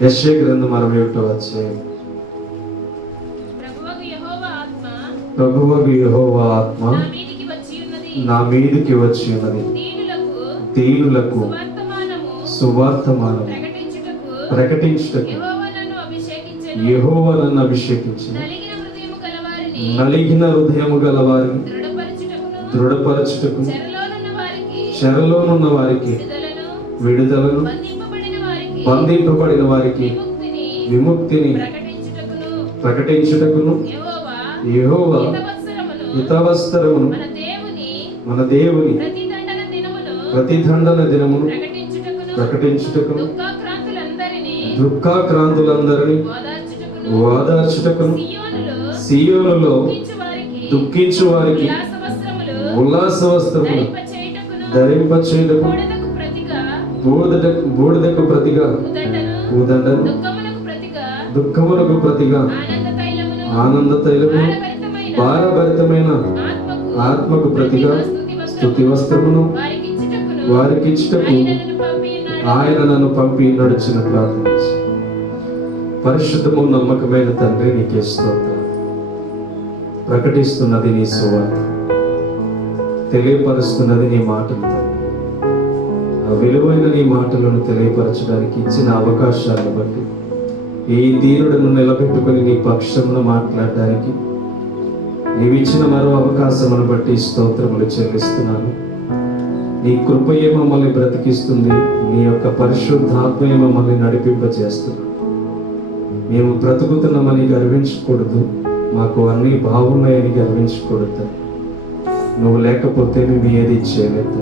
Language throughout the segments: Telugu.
యెషయా గ్రంథం 61వ అధ్యాయం. ప్రభువగు యెహోవా ఆత్మ నా మీదికి వచ్చి ఉన్నది, దీనులకు సువార్తమానము ప్రకటించుటకు యెహోవా నన్ను అభిషేకించెను. నలిగిన హృదయము గల వారిని దృఢపరచుటకు, చెరలోనున్న వారికి విడుదలను, బంధింపబడిన వారికి విముక్తిని ప్రకటించుటకును యెహోవా హితవస్త్రమును మన దేవుని ప్రతిదండన దినమును ప్రకటించుటకును, దుఃఖాక్రాంతులందరినీ ఓదార్చుటకును, సీయోనులో దుఃఖించు వారికి ఉల్లాస వస్త్రములు ధరింపచేయుటకు, బూడిదకు ప్రతిగా పూదండను, దుఃఖమునకు ప్రతిగా ఆనంద తైలము, భారభరితమైన ఆత్మకు ప్రతిగా స్తుతి వస్త్రమును వారికిచ్చుటకు ఆయన నన్ను పంపి నడిచిన ప్రార్థించి. పరిశుద్ధము నమ్మకమైన తండ్రి, నీకే స్తోత్రం. ప్రకటిస్తున్నది నీ సువార్త, తెలియపరుస్తున్నది నీ మాటలు తండ్రి. ఆ విలువైన నీ మాటలను తెలియపరచడానికి ఇచ్చిన అవకాశాలను బట్టి ఈ దీనుడను నిలబెట్టుకుని నీ పక్షమును మాట్లాడడానికి నీవిచ్చిన మరో అవకాశమును బట్టి స్తోత్రములు చెల్లిస్తున్నాను. నీ కృపయే మమ్మల్ని బ్రతికిస్తుంది, నీ యొక్క పరిశుద్ధాత్మయే మమ్మల్ని నడిపింపజేస్తుంది. మేము బ్రతుకుతున్నామని గర్వించకూడదు, మాకు అన్ని బాగున్నాయని గర్వించకూడదు. నువ్వు లేకపోతే మేము ఏది చేయలేదు.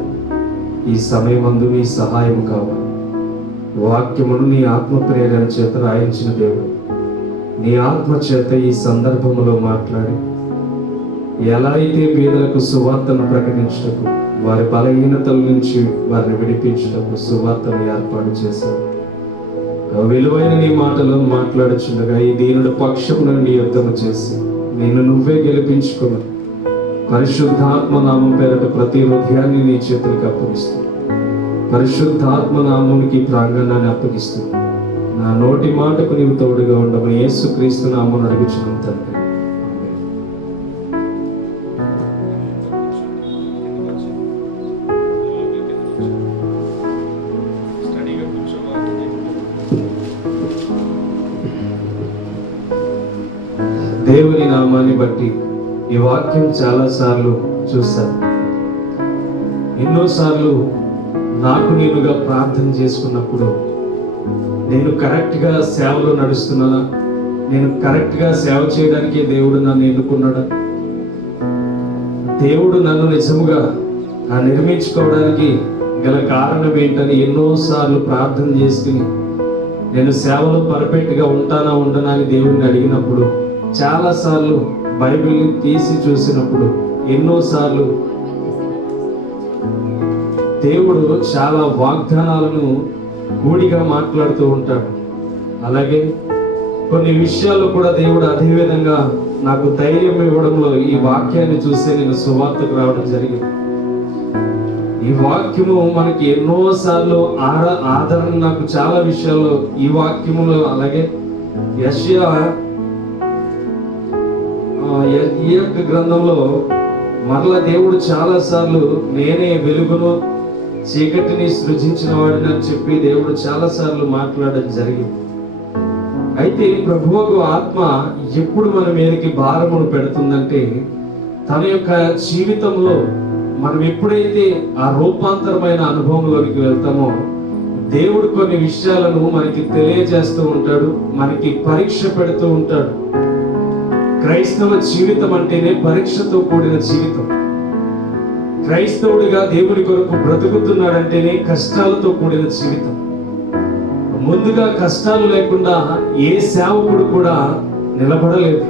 ఈ సమయమందు నీ సహాయం కావాలి. వాక్యమును నీ ఆత్మ ప్రేరణ చేత రాయించిన దేవుడు, నీ ఆత్మ చేత ఈ సందర్భంలో మాట్లాడి ఎలా అయితే పేదలకు సువార్తను ప్రకటించుటకు, వారి బలహీనతల నుంచి వారిని విడిపించుటకు సువార్తను ఏర్పాటు చేశావు. విలువైన నీ మాటలు మాట్లాడుచుండగా ఈ దీనుడు పక్షమును నీ యుద్ధము చేసి నిన్ను నువ్వే గెలిపించుకుని పరిశుద్ధాత్మ నామం పేరట ప్రతి హృదయాన్ని నీ చేతులకు అప్పగిస్తూ, పరిశుద్ధాత్మ నామానికి ప్రాంగణాన్ని అప్పగిస్తూ, నా నోటి మాటకు నీవు తోడుగా ఉండమని యేసుక్రీస్తు నామమున అడుగుచున్నాను తండ్రి. దేవుని నామాన్ని బట్టి ఈ వాక్యం చాలాసార్లు చూశాను. ఎన్నోసార్లు నాకు నేనుగా ప్రార్థన చేసుకున్నప్పుడు నేను కరెక్ట్గా సేవలో నడుస్తున్నానా, నేను కరెక్ట్గా సేవ చేయడానికి దేవుడు నన్ను ఎన్నుకున్నాడా, దేవుడు నన్ను నిజముగా నిర్మించుకోవడానికి గల కారణం ఏంటని ఎన్నోసార్లు ప్రార్థన చేసుకుని నేను సేవలో పర్ఫెక్ట్గా ఉంటానా ఉండనా అని దేవుడిని అడిగినప్పుడు, చాలాసార్లు బైబిల్ని తీసి చూసినప్పుడు ఎన్నోసార్లు దేవుడు చాలా వాగ్దానాలను కూడిగా మాట్లాడుతూ ఉంటాడు. అలాగే కొన్ని విషయాలు కూడా దేవుడు అదే విధంగా నాకు ధైర్యం ఇవ్వడంలో ఈ వాక్యాన్ని చూస్తే నేను సువార్తకు రావడం జరిగింది. ఈ వాక్యము మనకి ఎన్నోసార్లు ఆదరణ నాకు చాలా విషయాల్లో ఈ వాక్యములో, అలాగే యెషయా ఈ యొక్క గ్రంథంలో మరలా దేవుడు చాలా సార్లు నేనే వెలుగును చీకటిని సృజించిన వాడిని అని చెప్పి దేవుడు చాలా సార్లు మాట్లాడడం జరిగింది. అయితే ప్రభువుకు ఆత్మ ఎప్పుడు మన మీదకి భారమును పెడుతుందంటే, తన యొక్క జీవితంలో మనం ఎప్పుడైతే ఆ రూపాంతరమైన అనుభవంలోనికి వెళ్తామో దేవుడు కొన్ని విషయాలను మనకి తెలియజేస్తూ ఉంటాడు, మనకి పరీక్ష పెడుతూ ఉంటాడు. క్రైస్తవ జీవితం అంటేనే పరీక్షతో కూడిన జీవితం. క్రైస్తవుడిగా దేవుని కొరకు బ్రతుకుతున్నాడంటేనే కష్టాలతో కూడిన జీవితం. ముందుగా కష్టాలు లేకుండా ఏ సేవకుడు కూడా నిలబడలేదు.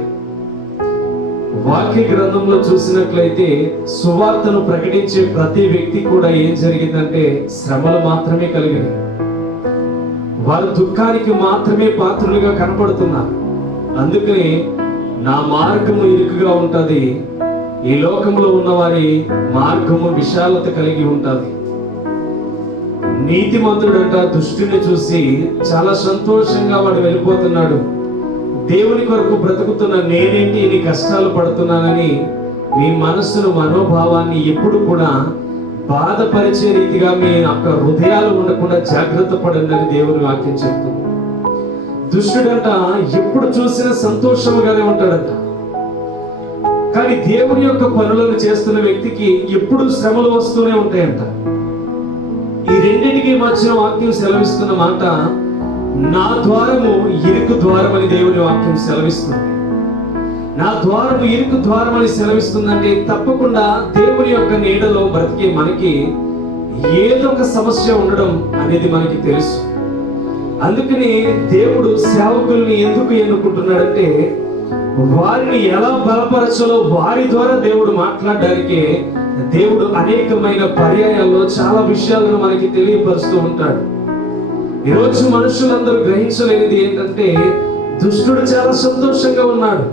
వాక్య గ్రంథంలో చూసినట్లయితే సువార్తను ప్రకటించే ప్రతి వ్యక్తి కూడా ఏం జరిగిందంటే శ్రమలు మాత్రమే కలిగినాయి. వారు దుఃఖానికి మాత్రమే పాత్రులుగా కనపడుతున్నారు. అందుకని నా మార్గము ఇరుకుగా ఉంటది, ఈ లోకంలో ఉన్న వారి మార్గము విశాలత కలిగి ఉంటది. నీతిమంతుడంట దుష్టుని చూసి చాలా సంతోషంగా వాడు వెళ్ళిపోతున్నాడు. దేవుని కొరకు బ్రతుకుతున్న నేనేంటి ఇన్ని కష్టాలు పడుతున్నానని మీ మనస్సును, మనోభావాన్ని ఎప్పుడు కూడా బాధపరిచే రీతిగా మీ యొక్క హృదయాలు ఉండకుండా జాగ్రత్త పడండి అని దేవుని వాక్యం చెప్తుంది. దుష్టుడంట ఎప్పుడు చూసినా సంతోషంగానే ఉంటాడంట. కానీ దేవుని యొక్క పనులను చేస్తున్న వ్యక్తికి ఎప్పుడు శ్రమలు వస్తూనే ఉంటాయంట. ఈ రెండింటికి మధ్యన వాక్యం సెలవిస్తున్న మాట, నా ద్వారము ఇరుకు ద్వారం అని దేవుని వాక్యం సెలవిస్తుంది. నా ద్వారము ఇరుకు ద్వారం అని సెలవిస్తుందంటే తప్పకుండా దేవుని యొక్క నీడలో బ్రతికే మనకి ఏదో ఒక సమస్య ఉండడం అనేది మనకి తెలుసు. అందుకని దేవుడు సేవకుల్ని ఎందుకు ఎన్నుకుంటున్నాడంటే వారిని ఎలా బలపరచాలో వారి ద్వారా దేవుడు మాట్లాడడానికి దేవుడు అనేకమైన పర్యాయాల్లో చాలా విషయాలను మనకి తెలియపరుస్తూ ఉంటాడు. ఈరోజు మనుషులందరూ గ్రహించలేనిది ఏంటంటే దుష్టుడు చాలా సంతోషంగా ఉన్నాడు,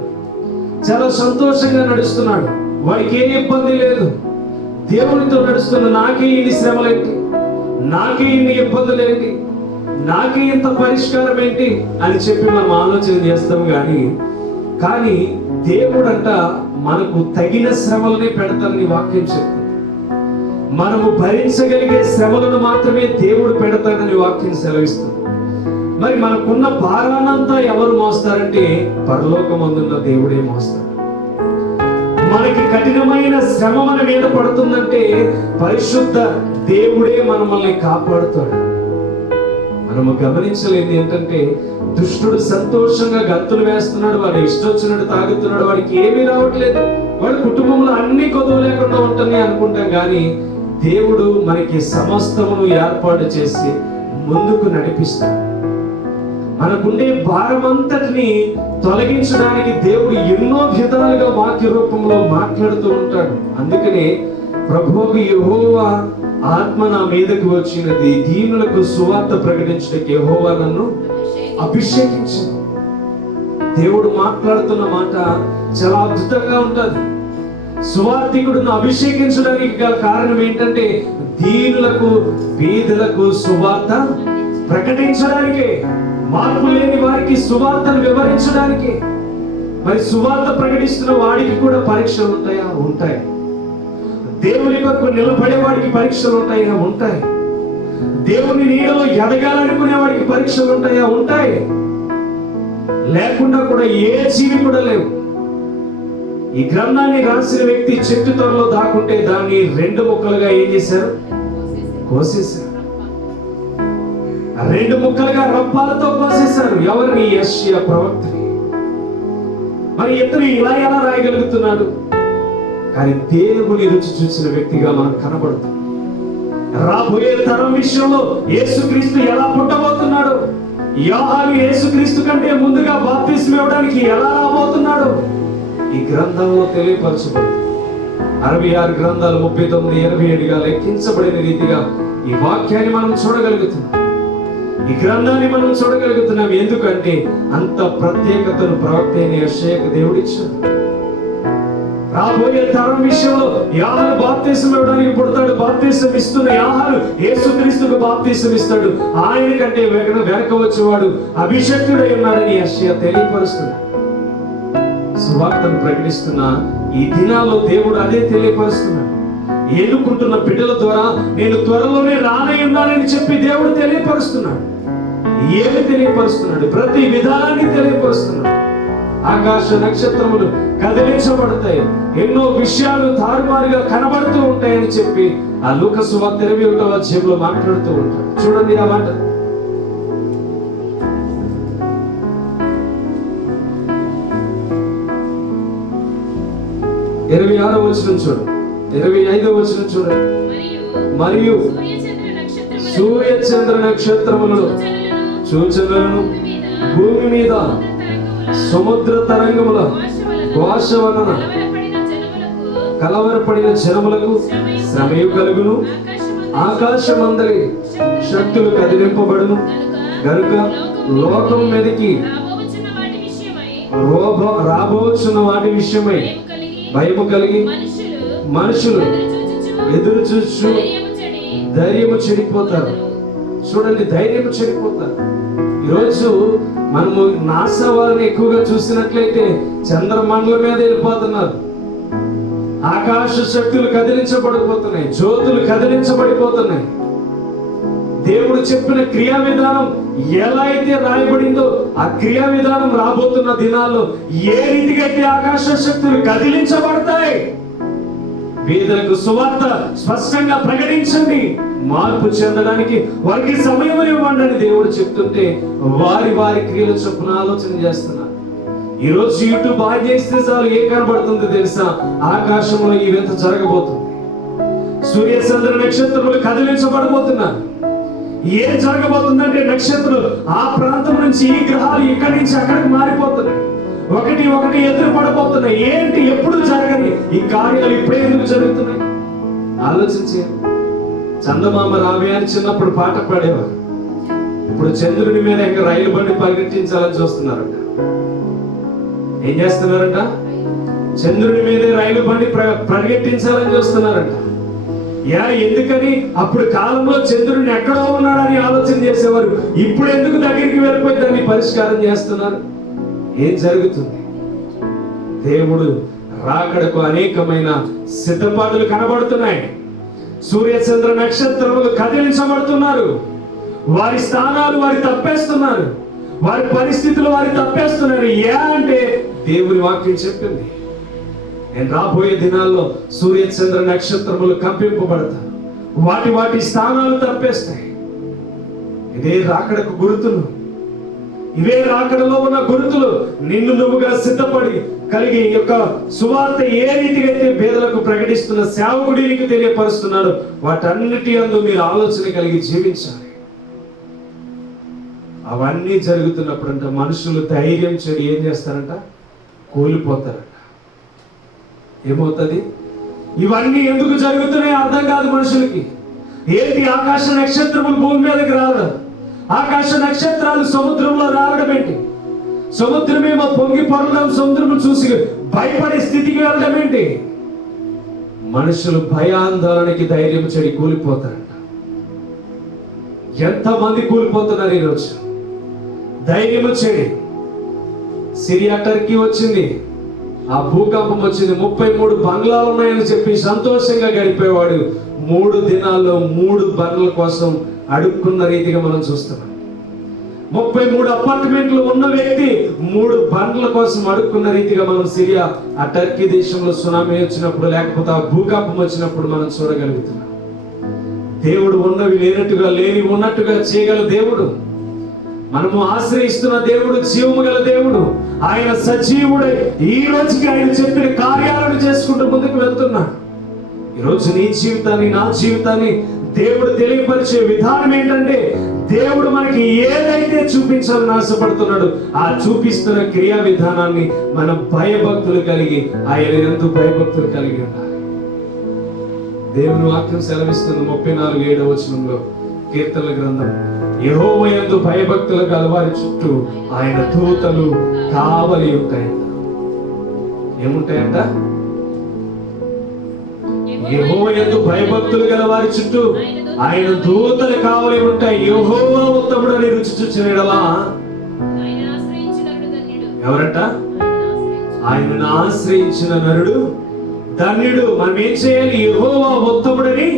చాలా సంతోషంగా నడుస్తున్నాడు, వాడికి ఏ ఇబ్బంది లేదు. దేవునితో నడుస్తున్న నాకే ఇన్ని శ్రమలేంటి, నాకే ఇన్ని ఇబ్బందులేంటి, నాకే ఇంత పరిష్కారం ఏంటి అని చెప్పి మనం ఆలోచన చేస్తాం. కానీ దేవుడంట మనకు తగిన శ్రమలనే పెడతానని వాక్యం చెప్తుంది. మనము భరించగలిగే శ్రమలను మాత్రమే దేవుడు పెడతాడని వాక్యం సెలవిస్తుంది. మరి మనకున్న భారానంతా ఎవరు మోస్తారంటే పరలోకమందున్న దేవుడే మోస్తాడు. మనకి కఠినమైన శ్రమ మన మీద పడుతుందంటే పరిశుద్ధ దేవుడే మనల్ని కాపాడుతాడు. మనము గమనించలేదు ఏంటంటే దుష్టుడు సంతోషంగా గంతులు వేస్తున్నాడు, వాడు ఇష్టం వచ్చినట్టు తాగుతున్నాడు, వాడికి ఏమీ రావట్లేదు, వాడి కుటుంబంలో అన్ని కొదువు లేకుండా ఉంటున్నాయి అనుకుంటాం. కానీ దేవుడు మనకి సమస్తమును ఏర్పాటు చేసి ముందుకు నడిపిస్తాడు. మనకుండే భారమంతటిని తొలగించడానికి దేవుడు ఎన్నో విధాలుగా వాక్య రూపంలో మాట్లాడుతూ ఉంటాడు. అందుకనే ప్రభువు యెహోవా ఆత్మ నా మీదకు వచ్చినది, దీనులకు సువార్త ప్రకటించడానికి యెహోవా నన్ను అభిషేకించింది. దేవుడు మాట్లాడుతున్న మాట చాలా అద్భుతంగా ఉంటుంది. సువార్తికుడును అభిషేకించడానికి గల కారణం ఏంటంటే దీనులకు, బీదలకు సువార్త ప్రకటించడానికే, మార్పు లేని వారికి సువార్తను వివరించడానికి. మరి సువార్త ప్రకటిస్తున్న వాడికి కూడా పరీక్షలు ఉంటాయా? ఉంటాయి. దేవుని కొరకు నిలబడే వాడికి పరీక్షలు ఉంటాయా? ఉంటాయి. దేవుని నీడలో ఎదగాలనుకునే వాడికి పరీక్షలు ఉంటాయా? ఉంటాయి. లేకుండా కూడా ఏ జీవి కూడా లేవు. ఈ గ్రంథాన్ని రాసిన వ్యక్తి చెట్టు త్వరలో దాక్కుంటే దాన్ని 2 ముక్కలుగా ఏం చేశారు? కోసేశారు. 2 ముక్కలుగా రప్పాలతో కోసేశారు. ఎవరిని? యెషయా ప్రవక్తని. మరి ఇతను ఇలా ఎలా రాయగలుగుతున్నాడు? కానీ దేవుని రుచి చూసిన వ్యక్తిగా మనం కనబడుతుంది. రాబోయే తరం విషయంలో యేసుక్రీస్తు ఎలా పుట్టబోతున్నాడు, యోహాను యేసుక్రీస్తు కంటే ముందుగా బాప్తిస్మం ఇవ్వడానికి ఎలా రాబోతున్నాడు ఈ గ్రంథంలో తెలియపరచబడింది. 66 గ్రంథాలు 39-87గా లెక్కించబడిన రీతిగా ఈ వాక్యాన్ని మనం చూడగలుగుతున్నాం. ఈ గ్రంథాన్ని మనం చూడగలుగుతున్నాం. ఎందుకంటే అంత ప్రత్యేకతను ప్రవక్త అయిన యెషయాకు దేవుడిచ్చాడు. రాబోయే తరం విషయంలో యోహాను బాప్తిస్మం ఇవ్వడానికి పుడతాడు. బాప్తిస్మం ఇస్తున్న యోహాను యేసుక్రీస్తుకు బాప్తిస్మం ఇస్తాడు. ఆయన కంటే వెనక వచ్చేవాడు అభిషక్తుడై ఉన్నాడని యెషయా తెలియపరుస్తున్నాడు. సువార్తను ప్రకటిస్తున్న ఈ దినాల్లో దేవుడు అదే తెలియపరుస్తున్నాడు. ఎన్నుకుంటున్న బిడ్డల ద్వారా నేను త్వరలోనే రానయ్యున్నానని చెప్పి దేవుడు తెలియపరుస్తున్నాడు. ఏమి తెలియపరుస్తున్నాడు? ప్రతి విధానాన్ని తెలియపరుస్తున్నాడు. ఆకాశ నక్షత్రములు కదిలించబడతాయి, ఎన్నో విషయాలు తారుమారుగా కనబడుతూ ఉంటాయని చెప్పి ఆ లూకా సువార్త 21వ అధ్యాయంలో మాట్లాడుతూ ఉంటాడు. చూడండి ఆ మాట. 26వ వచనం చూడండి, 25వ వచనం చూడండి. మరియు సూర్య చంద్ర నక్షత్రములను సూచనలను భూమి మీద సముద్ర తరంగముల ఘోష వలన కలవరపడిన జనములకు శ్రమయు కలుగును, ఆకాశమందలి శక్తులు కదిలింపబడును గనుక లోకం మీదకి రాబోచున్న వాటి విషయమై భయము కలిగి మనుషులు ఎదురు చూచు ధైర్యము చెడిపోతారు. చూడండి, ధైర్యం చెడిపోతారు. ఈరోజు మనము నాసా వారిని ఎక్కువగా చూసినట్లయితే చంద్రమండలం మీద వెళ్ళిపోతున్నారు. ఆకాశ శక్తులు కదిలించబడిపోతున్నాయి, జ్యోతులు కదిలించబడిపోతున్నాయి. దేవుడు చెప్పిన క్రియా విధానం ఎలా అయితే రాయబడిందో ఆ క్రియా విధానం రాబోతున్న దినాల్లో ఏ రీతిగా అయితే ఆకాశ శక్తులు కదిలించబడతాయి. పేదలకు సువార్త స్పష్టంగా ప్రకటించండి, మార్పు చెందడానికి వారికి సమయం ఇవ్వండి అని దేవుడు చెప్తుంటే వారి వారి క్రియల చొప్పున ఆలోచన చేస్తున్నారు. ఈరోజు యూట్యూబ్ ఆన్ చేస్తే చాలు ఏం కనబడుతుంది తెలుసా? ఆకాశంలో ఈ వింత జరగబోతుంది. సూర్య చంద్ర నక్షత్రములు కదిలించబడబోతున్నారు. ఏం జరగబోతుందంటే నక్షత్రాలు ఆ ప్రాంతం నుంచి ఈ గ్రహాలు ఇక్కడి నుంచి అక్కడికి మారిపోతున్నాయి, ఒకటి ఒకటి ఎదురు పడబోతున్నాయి. ఏంటి, ఎప్పుడు జరగని ఈ కార్యాలు ఇప్పుడే ఎందుకు జరుగుతున్నాయి? ఆలోచించేది. చందమామ రావే అని చిన్నప్పుడు పాట పాడేవారు. ఇప్పుడు చంద్రుని మీద ఇంకా రైలు బండి పరిగెట్టించాలని చూస్తున్నారంట. ఏం చేస్తున్నారంట? చంద్రుని మీదే రైలు బండి పరిగెట్టించాలని చూస్తున్నారంట. ఎందుకని? అప్పుడు కాలంలో చంద్రుని ఎక్కడో ఉన్నాడని ఆలోచన చేసేవారు. ఇప్పుడు ఎందుకు దగ్గరికి వెళ్ళిపోయి దాన్ని పరిష్కారం చేస్తున్నారు? ఏం జరుగుతుంది? దేవుడు రాకడకు అనేకమైన సిద్ధపాటులు కనబడుతున్నాయి. సూర్య చంద్ర నక్షత్రములు కదిలించబడుతున్నారు. వారి స్థానాలు వారి తప్పేస్తున్నారు, వారి పరిస్థితులు వారి తప్పేస్తున్నారు. అంటే దేవుని వాక్యం చెప్పింది, నేను రాబోయే దినాల్లో సూర్య చంద్ర నక్షత్రములు కంపింపబడతారు, వాటి వాటి స్థానాలు తప్పేస్తాయి. ఇదే రాకడకు గుర్తులు, ఇవే రాకడలో ఉన్న గుర్తులు. నిన్ను నువ్వుగా సిద్ధపడి కలిగి యొక్క సువార్త ఏ రీతిగా అయితే పేదలకు ప్రకటిస్తున్న సేవకుడి నీకు తెలియపరుస్తున్నాడు, వాటన్నిటి అందు మీరు ఆలోచన కలిగి జీవించాలి. అవన్నీ జరుగుతున్నప్పుడంట మనుషులు ధైర్యం చెడి ఏం చేస్తారంట? కూలిపోతారంట. ఏమవుతుంది? ఇవన్నీ ఎందుకు జరుగుతున్నాయి అర్థం కాదు మనుషులకి. ఏంటి, ఆకాశ నక్షత్రములు భూమి మీదకి రావడం, ఆకాశ నక్షత్రాలు సముద్రంలో రావడం ఏంటి? సముద్రమేమో పొంగి పొరడం, సముద్రం చూసి భయపడే స్థితికి వెళ్ళడం ఏంటి? మనుషులు భయాందోళనకి ధైర్యం చెడి కూలిపోతారంట. ఎంతమంది కూలిపోతున్నారు ఈరోజు? ధైర్యం చెడి. సిరియా టర్కీ వచ్చింది, ఆ భూకంపం వచ్చింది, 33 బంగ్లాలు ఉన్నాయని చెప్పి సంతోషంగా గడిపేవాడు 3 దినాల్లో 3 బంగ్ల కోసం అడుక్కున్న రీతిగా మనం చూస్తున్నాం. 33 అపార్ట్మెంట్లు ఉన్న వ్యక్తి 3 బండ్ల కోసం అడుక్కున్న రీతిగా మనం సిరియా ఆ టర్కీ దేశంలో సునామీ వచ్చినప్పుడు లేకపోతే ఆ భూకంపం వచ్చినప్పుడు మనం చూడగలుగుతున్నాం. దేవుడు ఉన్నవి లేనట్టుగా, లేని ఉన్నట్టుగా చేయగల దేవుడు. మనము ఆశ్రయిస్తున్న దేవుడు జీవము గల దేవుడు. ఆయన సజీవుడై ఈ రోజుకి ఆయన చెప్పిన కార్యాలను చేసుకుంటూ ముందుకు వెళ్తున్నాడు. ఈరోజు నీ జీవితాన్ని, నా జీవితాన్ని దేవుడు తెలియపరిచే విధానం ఏంటంటే, దేవుడు మనకి ఏదైతే చూపించాలని ఆశపడుతున్నాడు ఆ చూపిస్తున్న క్రియా విధానాన్ని మనం భయభక్తులు కలిగి, ఆయన ఎంతో భయభక్తులు కలిగి ఉండాలి. దేవుని వాక్యం సెలవిస్తుంది 34:7 వచనంలో కీర్తనల గ్రంథం, యెహోవా యందు భయభక్తులు గలవారి చుట్టూ ఆయన దూతలు కావలి ఉంటాయంట. ఏముంటాయంట? యెహోవా యందు భయభక్తులు గలవారి చుట్టూ ఆయన దూతలు కావలి ఉంటాయి. యెహోవా ఉత్తముడు అని రుచి చూచిన యెడల ఎవరంట? ఆయనను ఆశ్రయించిన నరుడు ధన్యుడు. మనం ఏం చేయాలి? యెహోవా ఉత్తముడని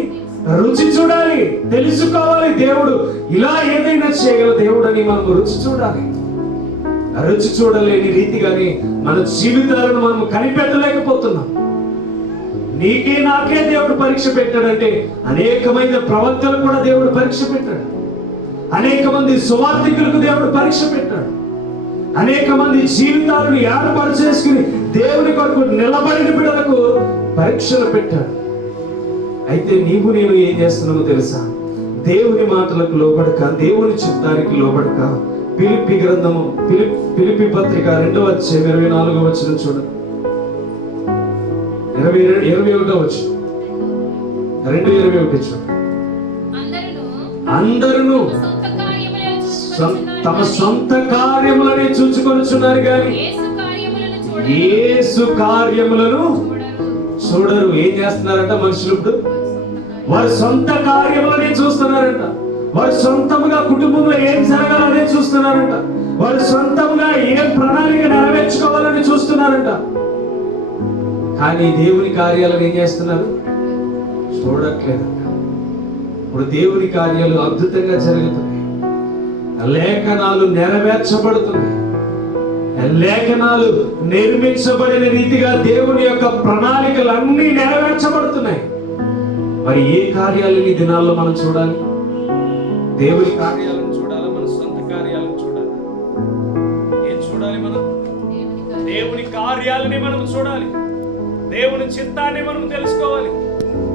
రుచి చూడాలి, తెలుసుకోవాలి. దేవుడు ఇలా ఏదైనా చేయగల దేవుడు అని మనం రుచి చూడాలి. రుచి చూడలేని రీతిగానే మన జీవితాలను మనం కనిపెట్టలేకపోతున్నాం. నీకే నాకే దేవుడు పరీక్ష పెట్టాడంటే అనేకమైన ప్రవక్తలు కూడా దేవుడు పరీక్ష పెట్టాడు, అనేక మంది సువార్థికులకు దేవుడు పరీక్ష పెట్టాడు, అనేక మంది జీవితాలను ఏర్పాటు చేసుకుని దేవుని కొరకు నిలబడిన బిడ్డలకు పరీక్షలు పెట్టాడు. అయితే నీవు నేను ఏం చేస్తున్నామో తెలుసా? దేవుని మాటలకు లోబడక, దేవుని చిత్తానికి లోబడక, ఫిలిప్పీ గ్రంథము ఫిలిప్పీ పత్రిక 2వ అధ్యాయం 24వ వచనం చూడండి. 21వ వచనం, 2:21 చూడండి. అందరూ తమ సొంత కార్యములనే చూచుకొనుచున్నారు కానీ యేసు కార్యములను చూడరు. ఏం చేస్తున్నారంట మనుషులు? ఇప్పుడు వారి సొంత కార్యములనే చూస్తున్నారంట. వారు సొంతముగా కుటుంబంలో ఏం జరగాలనే చూస్తున్నారంట. వారు సొంతముగా ఏం ప్రణాళిక నెరవేర్చుకోవాలని చూస్తున్నారంట. కానీ దేవుని కార్యాలను ఏం చేస్తున్నారు? చూడట్లేదంట. ఇప్పుడు దేవుని కార్యాలు అద్భుతంగా జరుగుతున్నాయి. లేఖనాలు నెరవేర్చబడుతున్నాయి. లేఖనాలు నిర్మించబడిన రీతిగా దేవుని యొక్క ప్రణాళికలు అన్ని నెరవేర్చబడుతున్నాయి. మరి ఏ కార్యాలను ఈ దినాల్లో మనం చూడాలి? దేవుని కార్యాలను చూడాలా? మన సొంత కార్యాలను చూడాలి? ఏం చూడాలి? మనం దేవుని కార్యాలని మనం చూడాలి. దేవుని చిత్తాన్ని మనం తెలుసుకోవాలి.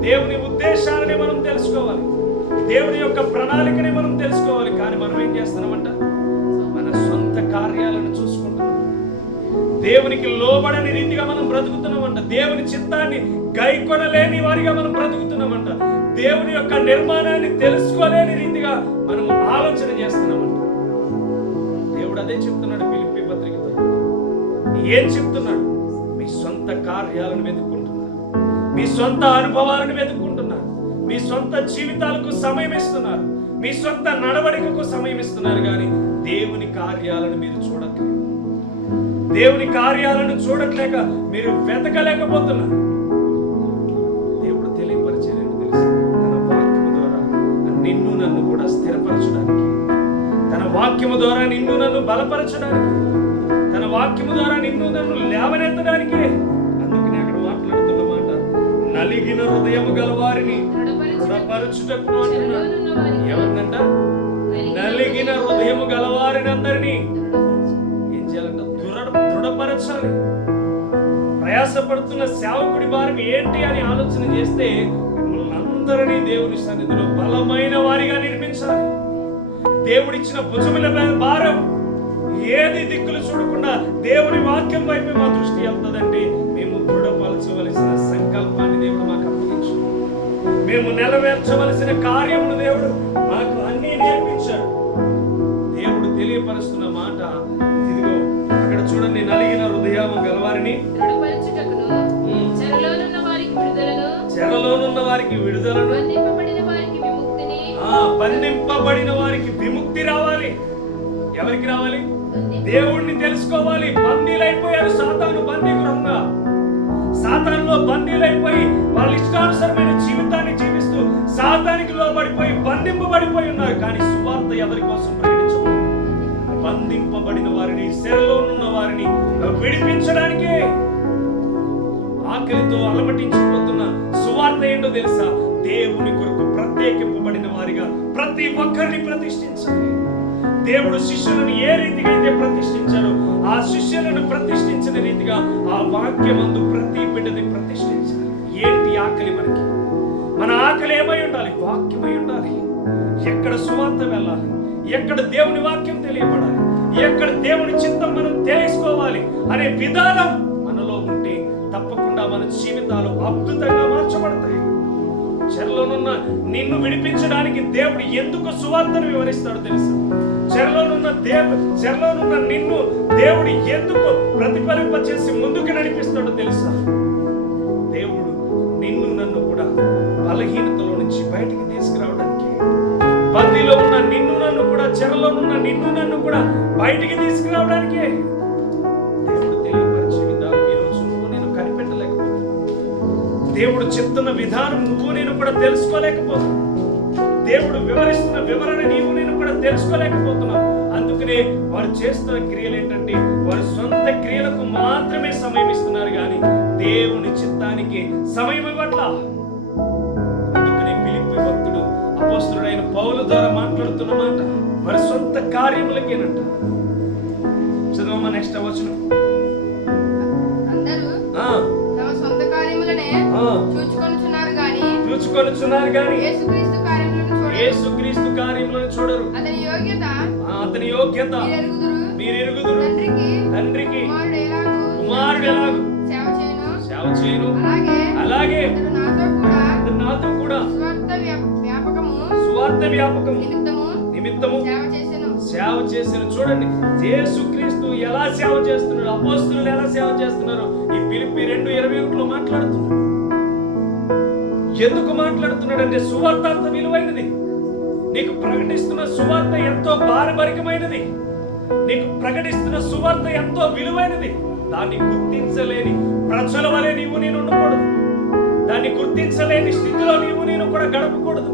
దేవుని ఉద్దేశాలని మనం తెలుసుకోవాలి. దేవుని యొక్క ప్రణాళికని మనం తెలుసుకోవాలి. కానీ మనం ఏం చేస్తున్నామంట? మన సొంత కార్యాలను చూసుకుంటున్నాం. దేవునికి లోబడని రీతిగా మనం బ్రతుకుతున్నామంట. దేవుని చిత్తాన్ని గైకొనలేని వారిగా మనం బ్రతుకుతున్నామంట. దేవుని యొక్క నిర్మాణాన్ని తెలుసుకోలేని రీతిగా మనం ఆలోచన చేస్తున్నామంట. దేవుడు అదే చెప్తున్నాడు ఫిలిప్పీ పత్రికతో. ఏం చెప్తున్నాడు? మీ సొంత కార్యాలను వెతుక్కుంటున్నారు, మీ సొంత అనుభవాలను వెతుక్కుంటున్నారు, మీ సొంత జీవితాలకు సమయం ఇస్తున్నారు, మీ సొంత నడవడికకు సమయం ఇస్తున్నారు. కానీ దేవుని కార్యాలను మీరు చూడట్లేదు. దేవుని కార్యాలను చూడట్లేక మీరు వెతకలేకపోతున్నారు. దేవుడు తెలియపరిచేది తెలుసు. తన వాక్యము ద్వారా నిన్ను నన్ను కూడా స్థిరపరచడానికి, తన వాక్యము ద్వారా నిన్ను నన్ను బలపరచడానికి, తన వాక్యము ద్వారా నిన్ను నన్ను లేవనెత్తడానికి. అందుకనే అక్కడ మాట్లాడుతున్న మాట, నలిగిన హృదయము గల వారిని దృఢపరచుటకు అంటున్నాడు. ఎవరినంట? నలిగిన హృదయము గలవారిని అందరినీ ఏం చేయాలంట? దృఢపరచాలి. ప్రయాసపడుతున్న సేవకుడి భారం ఏంటి అని ఆలోచన చేస్తే మిమ్మల్ని అందరినీ దేవుని సన్నిధిలో బలమైన వారిగా నిర్మించాలి. దేవుడిచ్చిన భుజముల భారం ఏది దిక్కులు చూడకుండా దేవుని వాక్యం వైపు మా దృష్టి వెళ్తుందంటే మేము దృఢపరచవలసిన సంకల్పాన్ని దేవుడు మాకు అప్పగించాడు. మేము నెరవేర్చవలసిన కార్యమును దేవుడు మాకు అన్ని నేర్పించాడు. దేవుడు తెలియపరుస్తున్న మాట ఇదిగో అక్కడ చూడండి, నలిగిన హృదయం గలవారిని చెరలోనున్న వారికి విడుదలను, బంధింపబడిన వారికి విముక్తి రావాలి. ఎవరికి రావాలి? దేవుణ్ణి తెలుసుకోవాలి. బందీలైపోయారు సాతాను బందీ గృహంగా. సాతానులో బందీలైపోయి వాళ్ళ ఇష్టానుసరమైన జీవితాన్ని జీవిస్తూ సాతానికి లోబడిపోయి బంధింపబడిపోయి ఉన్నారు. కానీ సువార్త ఎవరి కోసం ప్రకటించబడింది? బంధింపబడిన వారిని, చెరలో ఉన్న వారిని విడిపించడానికే. ఆకలితో అలమటించిపోతున్న సువార్త ఏంటో తెలుసా? దేవుని కొరకు ప్రత్యేకింపబడిన వారిగా ప్రతి ఒక్కరిని ప్రతిష్ఠించాలి. దేవుడు శిష్యులను ఏ రీతిగా అయితే ప్రతిష్ఠించారో ఆ శిష్యులను ప్రతిష్ఠించిన రీతిగా ఆ వాక్యమందు ప్రతి బిడ్డని ప్రతిష్ఠించాలి. ఏంటి ఆకలి మనకి? మన ఆకలి ఏమై ఉండాలి? వాక్యమై ఉండాలి. ఎక్కడ సువార్త వెళ్ళాలి, ఎక్కడ దేవుని వాక్యం తెలియబడాలి, ఎక్కడ దేవుని చిత్తం మనం తెలుసుకోవాలి అనే విధానం మనలో ఉంటే తప్పకుండా మన జీవితాలు అద్భుతంగా మార్చబడతాయి. చెరలోనున్న నిన్ను విడిపించడానికి దేవుడు ఎందుకు సువార్తను వివరిస్తాడో తెలుసా? చెరలోనున్న నిన్ను దేవుడు ఎందుకు ప్రతిఫలింప చేసి ముందుకు నడిపిస్తాడో తెలుసా? దేవుడు నిన్ను నన్ను కూడా బలహీనతలో నుంచి బయటికి తీసుకురావడానికి, బందీలో ఉన్న నిన్ను నన్ను కూడా, చెరలోనున్న నిన్ను నన్ను కూడా బయటికి తీసుకురావడానికి దేవుడు తెలియపరిచే విధానం ఈరోజు నువ్వు నేను కనిపెట్టలేకపోతున్నా. దేవుడు చెప్తున్న విధానం నువ్వు నేను కూడా తెలుసుకోలేకపోతున్నా. దేవుడు వివరిస్తున్న వివరణ నీవు నేను కూడా తెలుసుకోలేకపోతున్నావు. అందుకనే వారు చేస్తున్న క్రియలు ఏంటంటే వారి సొంత క్రియలకు మాత్రమే సమయం ఇస్తున్నారు, కానీ దేవుని చిత్తానికి సమయం ఇవ్వట్లా. అందుకనే ఫిలిప్పీ భక్తుడు అపోస్తలుడైన పౌలు ద్వారా మాట్లాడుతున్న మాట వారి సొంత కార్యములకేనంట. చదవమ్మా నెక్స్ట్ వచనం. తమ సొంత కార్యములనే చూచుకొనుచున్నారు గాని యేసుక్రీస్తు కార్యములను చూడరు. అతని యోగ్యత మీరు ఎరుగుదురు. తండ్రికి కుమారుడు ఎలాగు సేవ చేయను అలాగే నాతో కూడా సువార్త వ్యాపకము నిమిత్తము సేవ చేసిన. చూడండి, యేసుక్రీస్తు ఎలా సేవ చేస్తున్నాడు, అపోస్తలులు ఎలా సేవ చేస్తున్నారు ఈ ఫిలిప్పీ 2:21లో మాట్లాడుతున్నాడు. ఎందుకు మాట్లాడుతున్నాడు అంటే సువార్త అంత విలువైనది. నీకు ప్రకటిస్తున్న సువార్త ఎంతో భారభరికమైనది, నీకు ప్రకటిస్తున్న సువార్త ఎంతో విలువైనది. దాన్ని గుర్తించలేని ప్రజల వలె నీవు నేను ఉండకూడదు. దాన్ని గుర్తించలేని స్థితిలో నీవు నేను కూడా గడపకూడదు.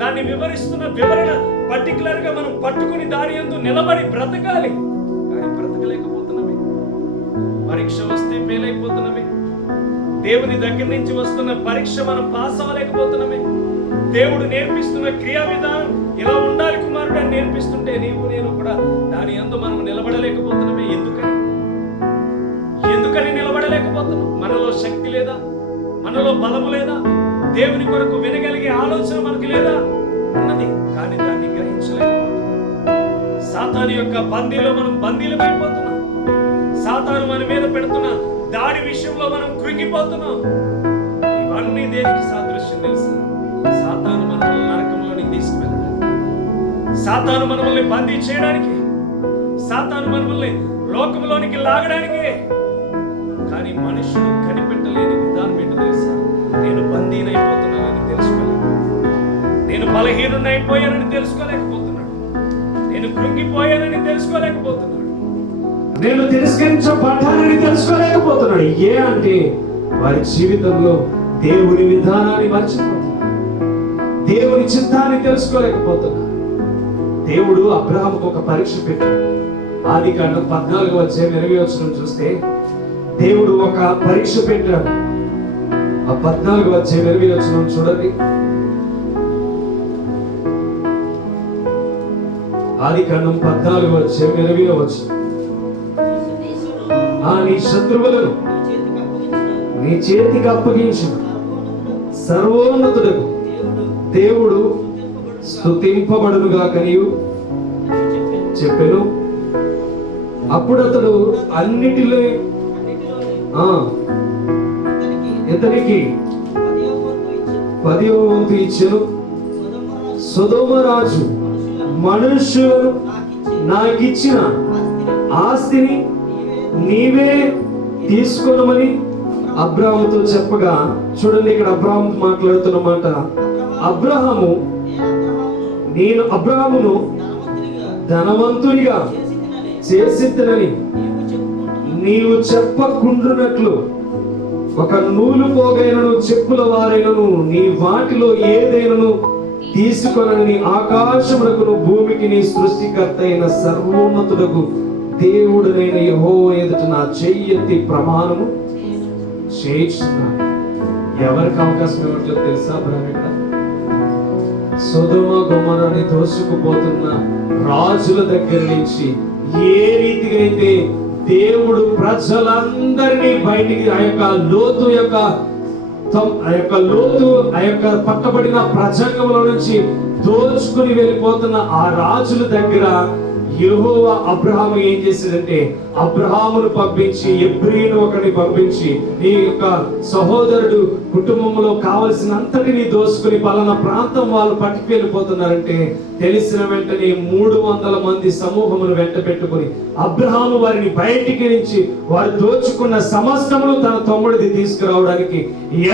దాన్ని వివరిస్తున్న వివరణ పర్టికులర్ గా మనం పట్టుకుని దాని యందు నిలబడి బ్రతకాలి. కానీ బ్రతకలేకపోతున్నామే. పరీక్ష వస్తే ఫెయిల్ అయిపోతున్నామే. దేవుని దగ్గర నుంచి వస్తున్న పరీక్ష మనం పాస్ అవ్వలేకపోతున్నామే. దేవుడు నేర్పిస్తున్న క్రియా విధానం ఇలా ఉండాలి కుమారుడు అని నేర్పిస్తుంటే నీవు నేను కూడా దాని యందు మనం నిలబడలేకపోతున్నామే. ఎందుకని నిలబడలేకపోతున్నాం? మనలో శక్తి లేదా? మనలో బలము లేదా? దేవుని కొరకు వినగలిగే ఆలోచన మనకి లేదా? ఉన్నది, కానీ దాన్ని గ్రహించలేకపోతున్నాం. సాతాను యొక్క బందీలో మనం బందీలమైపోతున్నాం. సాతాను మన మీద పెడుతున్న దాడి విషయంలో మనం కృంగిపోతున్నాం. ఇవన్నీ దేనికి సాదృశ్యం తెలుసా? సాతాను మనల్ని నరకంలోనికి తీసుకువెళ్ళడానికి, సాతాను మనల్ని బందీ చేయడానికి, సాతాను మనల్ని లోకంలోనికి లాగడానికి. కానీ మనుషుడు కనిపెట్టలేని విధానం ఏంటో తెలుసా? నేను బందీనైపోతున్నానని తెలుసుకోలేక, నేను బలహీనునైపోయానని తెలుసుకోలేకపోతున్నాడు, నేను కృంగిపోయానని తెలుసుకోలేకపోతున్నాడు, నేను తిరస్కరించబడ్డానని తెలుసుకోలేకపోతున్నాడు. ఏ అంటే వారి జీవితంలో దేవుని విధానాన్ని మర్చిపోతున్నారు, దేవుని చిత్తాన్ని తెలుసుకోలేకపోతున్నారు. దేవుడు అబ్రహాముకు ఒక పరీక్ష పెట్టాడు. ఆదికాండం 14:20 చూస్తే దేవుడు ఒక పరీక్ష పెట్టాడు. ఆ 14:20 చూడండి. ఆదికాండం 14:20 నీ శత్రువులను నీ చేతికి అప్పగించిన సర్వోన్నతుడకు దేవుడు స్తుతింపబడునుగాక నీవు చెప్పెను. అప్పుడు అతడు అన్నిటిలో ఇతనికి 10వ వంతు ఇచ్చెను. సొదొమ రాజు మనుష్యులను నాకిచ్చిన ఆస్తిని నీవే తీసుకొనమని అబ్రాహాముతో చెప్పగా, చూడండి ఇక్కడ అబ్రాహాము మాట్లాడుతున్న మాట. నేను అబ్రాహామును ధనవంతునిగా చేసిద్దనని నీవు చెప్పకుండునట్లు ఒక నూలు పోగైనను చెప్పుల వారైనను నీ వాటిలో ఏదైనను తీసుకొనని ఆకాశమునకును భూమికి నీ సృష్టికర్త అయిన సర్వోన్నతుడకు దేవుడనైన యెహోవా ఎదుట నా చెయ్యెత్తి ప్రమాణము చేయించున్నాను. ఎవరికి అవకాశం ఇవ్వట్లేదు తెలుసా? ఇక్కడ సొదొమ గొమొర్రాని దోసుకుపోతున్న రాజుల దగ్గర నుంచి ఏ రీతిగా అయితే దేవుడు ప్రజలందరినీ బయటికి ఆ యొక్క పట్టబడిన ప్రజంగంలో నుంచి దోచుకుని వెళ్ళిపోతున్న ఆ రాజుల దగ్గర యెహోవా అబ్రహాము ఏం చేశాడంటే, అబ్రహామును పంపించి ఎబ్రీను ఒకరిని పంపించి నీ యొక్క సహోదరుడు కుటుంబంలో కావలసినంతటిని దోసుకుని పలానా ప్రాంతం వాళ్ళు పట్టుకు వెళ్ళిపోతున్నారంటే తెలిసిన వెంటనే 300 మంది సమూహమును వెంట పెట్టుకుని అబ్రహాము వారిని బయటికి నుంచి వారు దోచుకున్న సమస్తమును తన తమ్ముడిది తీసుకురావడానికి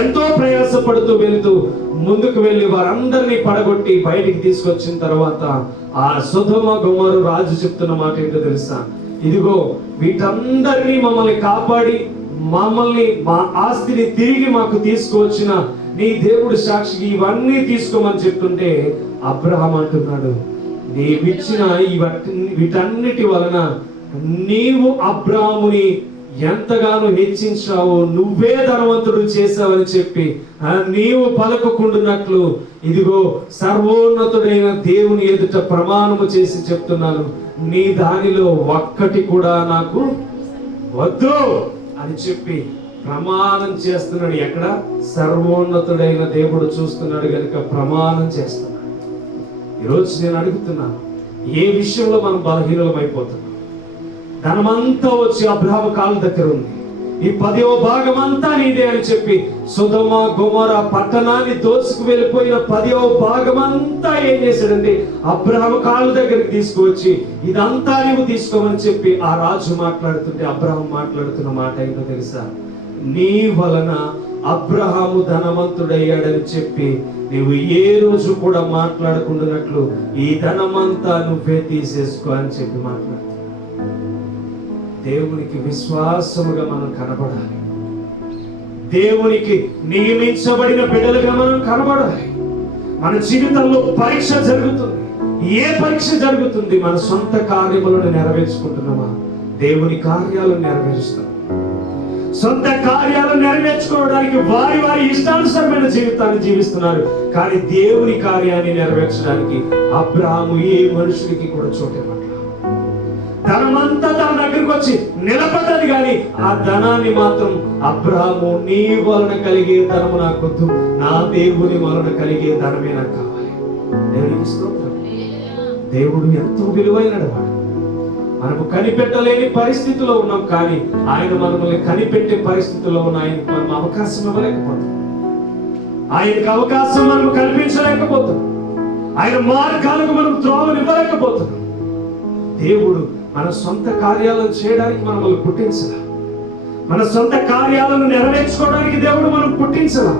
ఎంతో ప్రయాసపడుతూ వెళుతూ ముందుకు వెళ్ళి వారందరినీ పడగొట్టి బయటికి తీసుకొచ్చిన తర్వాత ఆ సొదొమ గొమొర్రా రాజు చెప్తున్న మాట ఏంటో తెలుసా? ఇదిగో వీటందరినీ మమ్మల్ని కాపాడి మమ్మల్ని మా ఆస్తిని తిరిగి మాకు తీసుకువచ్చిన నీ దేవుడు సాక్షికి ఇవన్నీ తీసుకోమని చెప్తుంటే అబ్రహాం అంటున్నాడు, నీవిచ్చిన వీటన్నిటి వలన నీవు అబ్రాహాముని ఎంతగానో హెచ్చించావు, నువ్వే ధనవంతుడు చేశావని చెప్పి నీవు పలకకుండునట్లు ఇదిగో సర్వోన్నతుడైన దేవుని ఎదుట ప్రమాణము చేసి చెప్తున్నాను, నీ దానిలో ఒక్కటి కూడా నాకు వద్దు అని చెప్పి ప్రమాణం చేస్తున్నాడు. ఎక్కడ? సర్వోన్నతుడైన దేవుడు చూస్తున్నాడు కనుక ప్రమాణం చేస్తున్నాడు. ఈరోజు నేను అడుగుతున్నాను, ఏ విషయంలో మనం బలహీనం అయిపోతున్నాం? ధనమంతా వచ్చి అబ్రహాము కాళ్ళ దగ్గర ఉంది, ఈ 10వ భాగం అంతా నీదే అని చెప్పి సొదొమ గొమొర్రా పట్టణాన్ని దోసుకు వెళ్ళిపోయిన 10వ భాగం అంతా ఏం చేశాడంటే అబ్రహాము కాళ్ళ దగ్గరికి తీసుకువచ్చి ఇదంతా నీవు తీసుకోమని చెప్పి ఆ రాజు మాట్లాడుతుంటే అబ్రహాము మాట్లాడుతున్న మాట ఏంటో తెలుసా? నీ వలన అబ్రహాము ధనవంతుడయ్యాడని చెప్పి నువ్వు ఏ రోజు కూడా మాట్లాడుకుంటున్నట్లు ఈ ధనమంతా నువ్వే తీసేసుకో అని చెప్పి మాట్లాడు. దేవునికి విశ్వాసముగా మనం కనబడాలి. దేవునికి నియమించబడిన బిడ్డలుగా మనం కనబడాలి. మన జీవితంలో పరీక్ష జరుగుతుంది. ఏ పరీక్ష జరుగుతుంది? మన సొంత కార్యములను నెరవేర్చుకుంటున్నామా? దేవుని కార్యాలను నెరవేరుస్తాం. సొంత కార్యాలను నెరవేర్చుకోవడానికి వారి వారి ఇష్టానుసారమైన జీవితాన్ని జీవిస్తున్నారు. కానీ దేవుని కార్యాన్ని నెరవేర్చడానికి అబ్రహాము ఏ మనుషుడికి కూడా చోటివ్వట్లేదు. ధనమంతా తన దగ్గరికి వచ్చి నిలబడ్డది, కానీ ఆ ధనాన్ని మాత్రం అబ్రహాము నీ వలన కలిగే ధనము నాకొద్దు, నా దేవుని వలన కలిగే ధనమే నాకు కావాలి. దేవునికి స్తోత్రం. దేవుడు ఎంతో విలువైనడు వాడు. మనము కనిపెట్టలేని పరిస్థితిలో ఉన్నాం, కానీ ఆయన మనల్ని కనిపెట్టే పరిస్థితిలో ఉన్న ఆయనకు మనం అవకాశం ఇవ్వలేకపోతాం. ఆయనకు అవకాశం మనం కల్పించలేకపోతాం. ఆయన మార్గాలకు మనం త్రోవనివ్వలేకపోతున్నాం. దేవుడు మన సొంత కార్యాలను చేయడానికి మనల్ని పుట్టించలా. మన సొంత కార్యాలను నెరవేర్చుకోవడానికి దేవుడు మనం పుట్టించలా.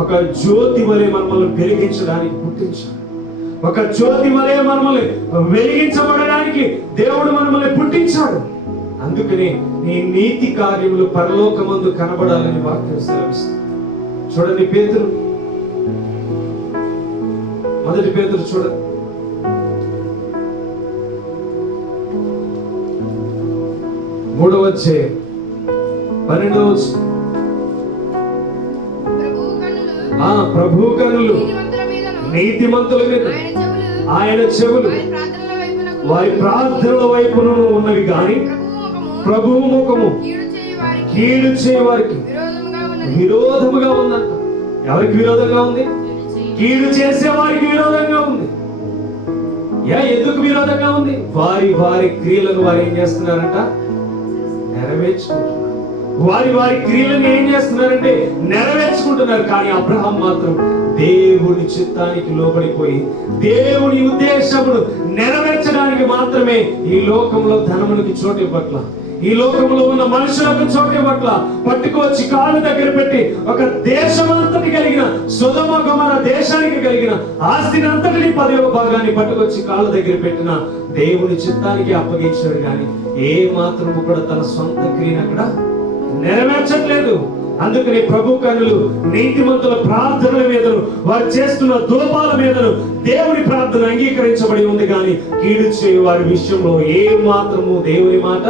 ఒక జ్యోతి వలె మనల్ని వెలిగించడానికి పుట్టించాడు. ఒక జ్యోతి వలె మనల్ని వెలిగించబడడానికి దేవుడు మనల్ని పుట్టించాడు. అందుకనే నీ నీతి కార్యములు పరలోకమందు కనబడాలని వాక్యం సెలవిస్తుంది. చూడండి పేతురు, మొదటి పేతురు చూడండి, 3వ అధ్యాయం 12వ వచనం. ప్రభువు కన్నులు నీతిమంతుల మీద, ఆయన చెవులు వారి ప్రార్థనల వైపును ఉన్నవి, గాని ప్రభువు ముఖము కీడు చేయవారికి విరోధముగా ఉందంట. ఎవరికి విరోధంగా ఉంది? కీడు చేసే వారికి విరోధంగా ఉంది. ఎందుకు విరోధంగా ఉంది? వారి వారి క్రియలను వారు ఏం చేస్తున్నారంట? నెరవేర్చుకుంటున్నారు. వారి వారి క్రియలను ఏం చేస్తున్నారంటే నెరవేర్చుకుంటున్నారు. కానీ అబ్రహాం మాత్రం దేవుని చిత్తానికి లోబడిపోయి దేవుని ఉద్దేశమును నెరవేర్చడానికి మాత్రమే ఈ లోకంలో ధనమునికి చోటు ఇవ్వట్ల, ఈ లోకంలో ఉన్న మనుషులకు చోటు ఇవ్వట్ల. పట్టుకొచ్చి కాళ్ళు దగ్గర పెట్టి ఒక దేశమంతటి కలిగిన సొదొమ గొమొర్రా దేశానికి కలిగిన ఆస్తిని అంతటిని 10వ భాగాన్ని పట్టుకొచ్చి కాళ్ళ దగ్గర పెట్టిన దేవుని చిత్తానికి అప్పగించాడు. కానీ ఏ మాత్రము కూడా తన సొంత క్రియను అక్కడ నెరవేర్చట్లేదు. అందుకని ప్రభు కన్నులు నీతిమంతుల ప్రార్థనల మీదను వారు చేస్తున్న దోపాల మీదను దేవుని ప్రార్థన అంగీకరించబడి ఉంది. కానీ కీడు చేయు వారి విషయంలో ఏ మాత్రము దేవుని మాట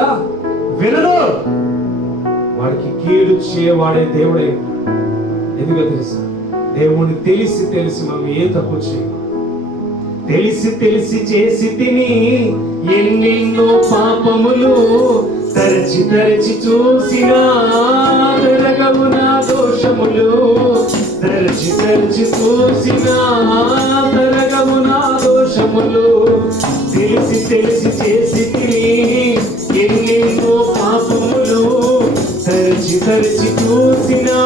వినదు. వాడికి కీడు చేయవాడే దేవుడే. ఎందుకో తెలుసా? దేవుని తెలిసి తెలిసి మనం ఏ తప్పు చేయము. తెలిసి తెలిసి చేసి తిని ఎన్నెన్నో పాపములు, తరచి తరచి చూసినా తరగవు నా దోషములు, తరచి తరచి చూసినా తరగవు నా దోషములు. తెలిసి తెలిసి చేసి తిని ఎన్నెన్నో పాపములు, తరచి తరచి చూసినా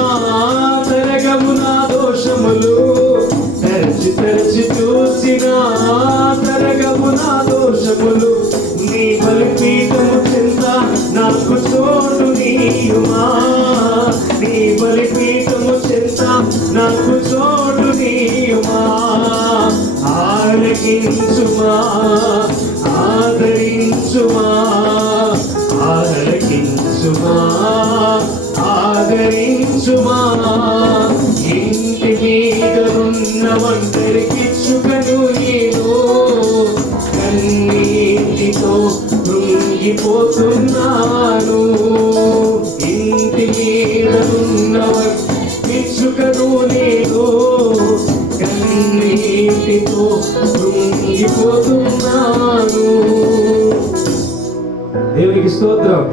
తరగవు నా దోషములు, తరచి తరచి చూసినా తరగవు నా దోషములు. నీ బలిపీఠము చెంత నాకు చోటు నీయుమా, నీ బలిపీఠము చెంత నాకు చోటు నీయుమా. ఆలకించుమా, ఆదరించుమా, ఆలకించుమా, ఆదరించుమా. ఇంటి మీద ఉన్న ఒంటరికిచ్చుకను నేను కన్నీటితో కృంగిపోతున్నాను. ఇంటి మీద ఉన్న ఇచ్చుకను నేను కన్నీటితో కృంగిపోతున్నాను. దేవునికి స్తోత్రం.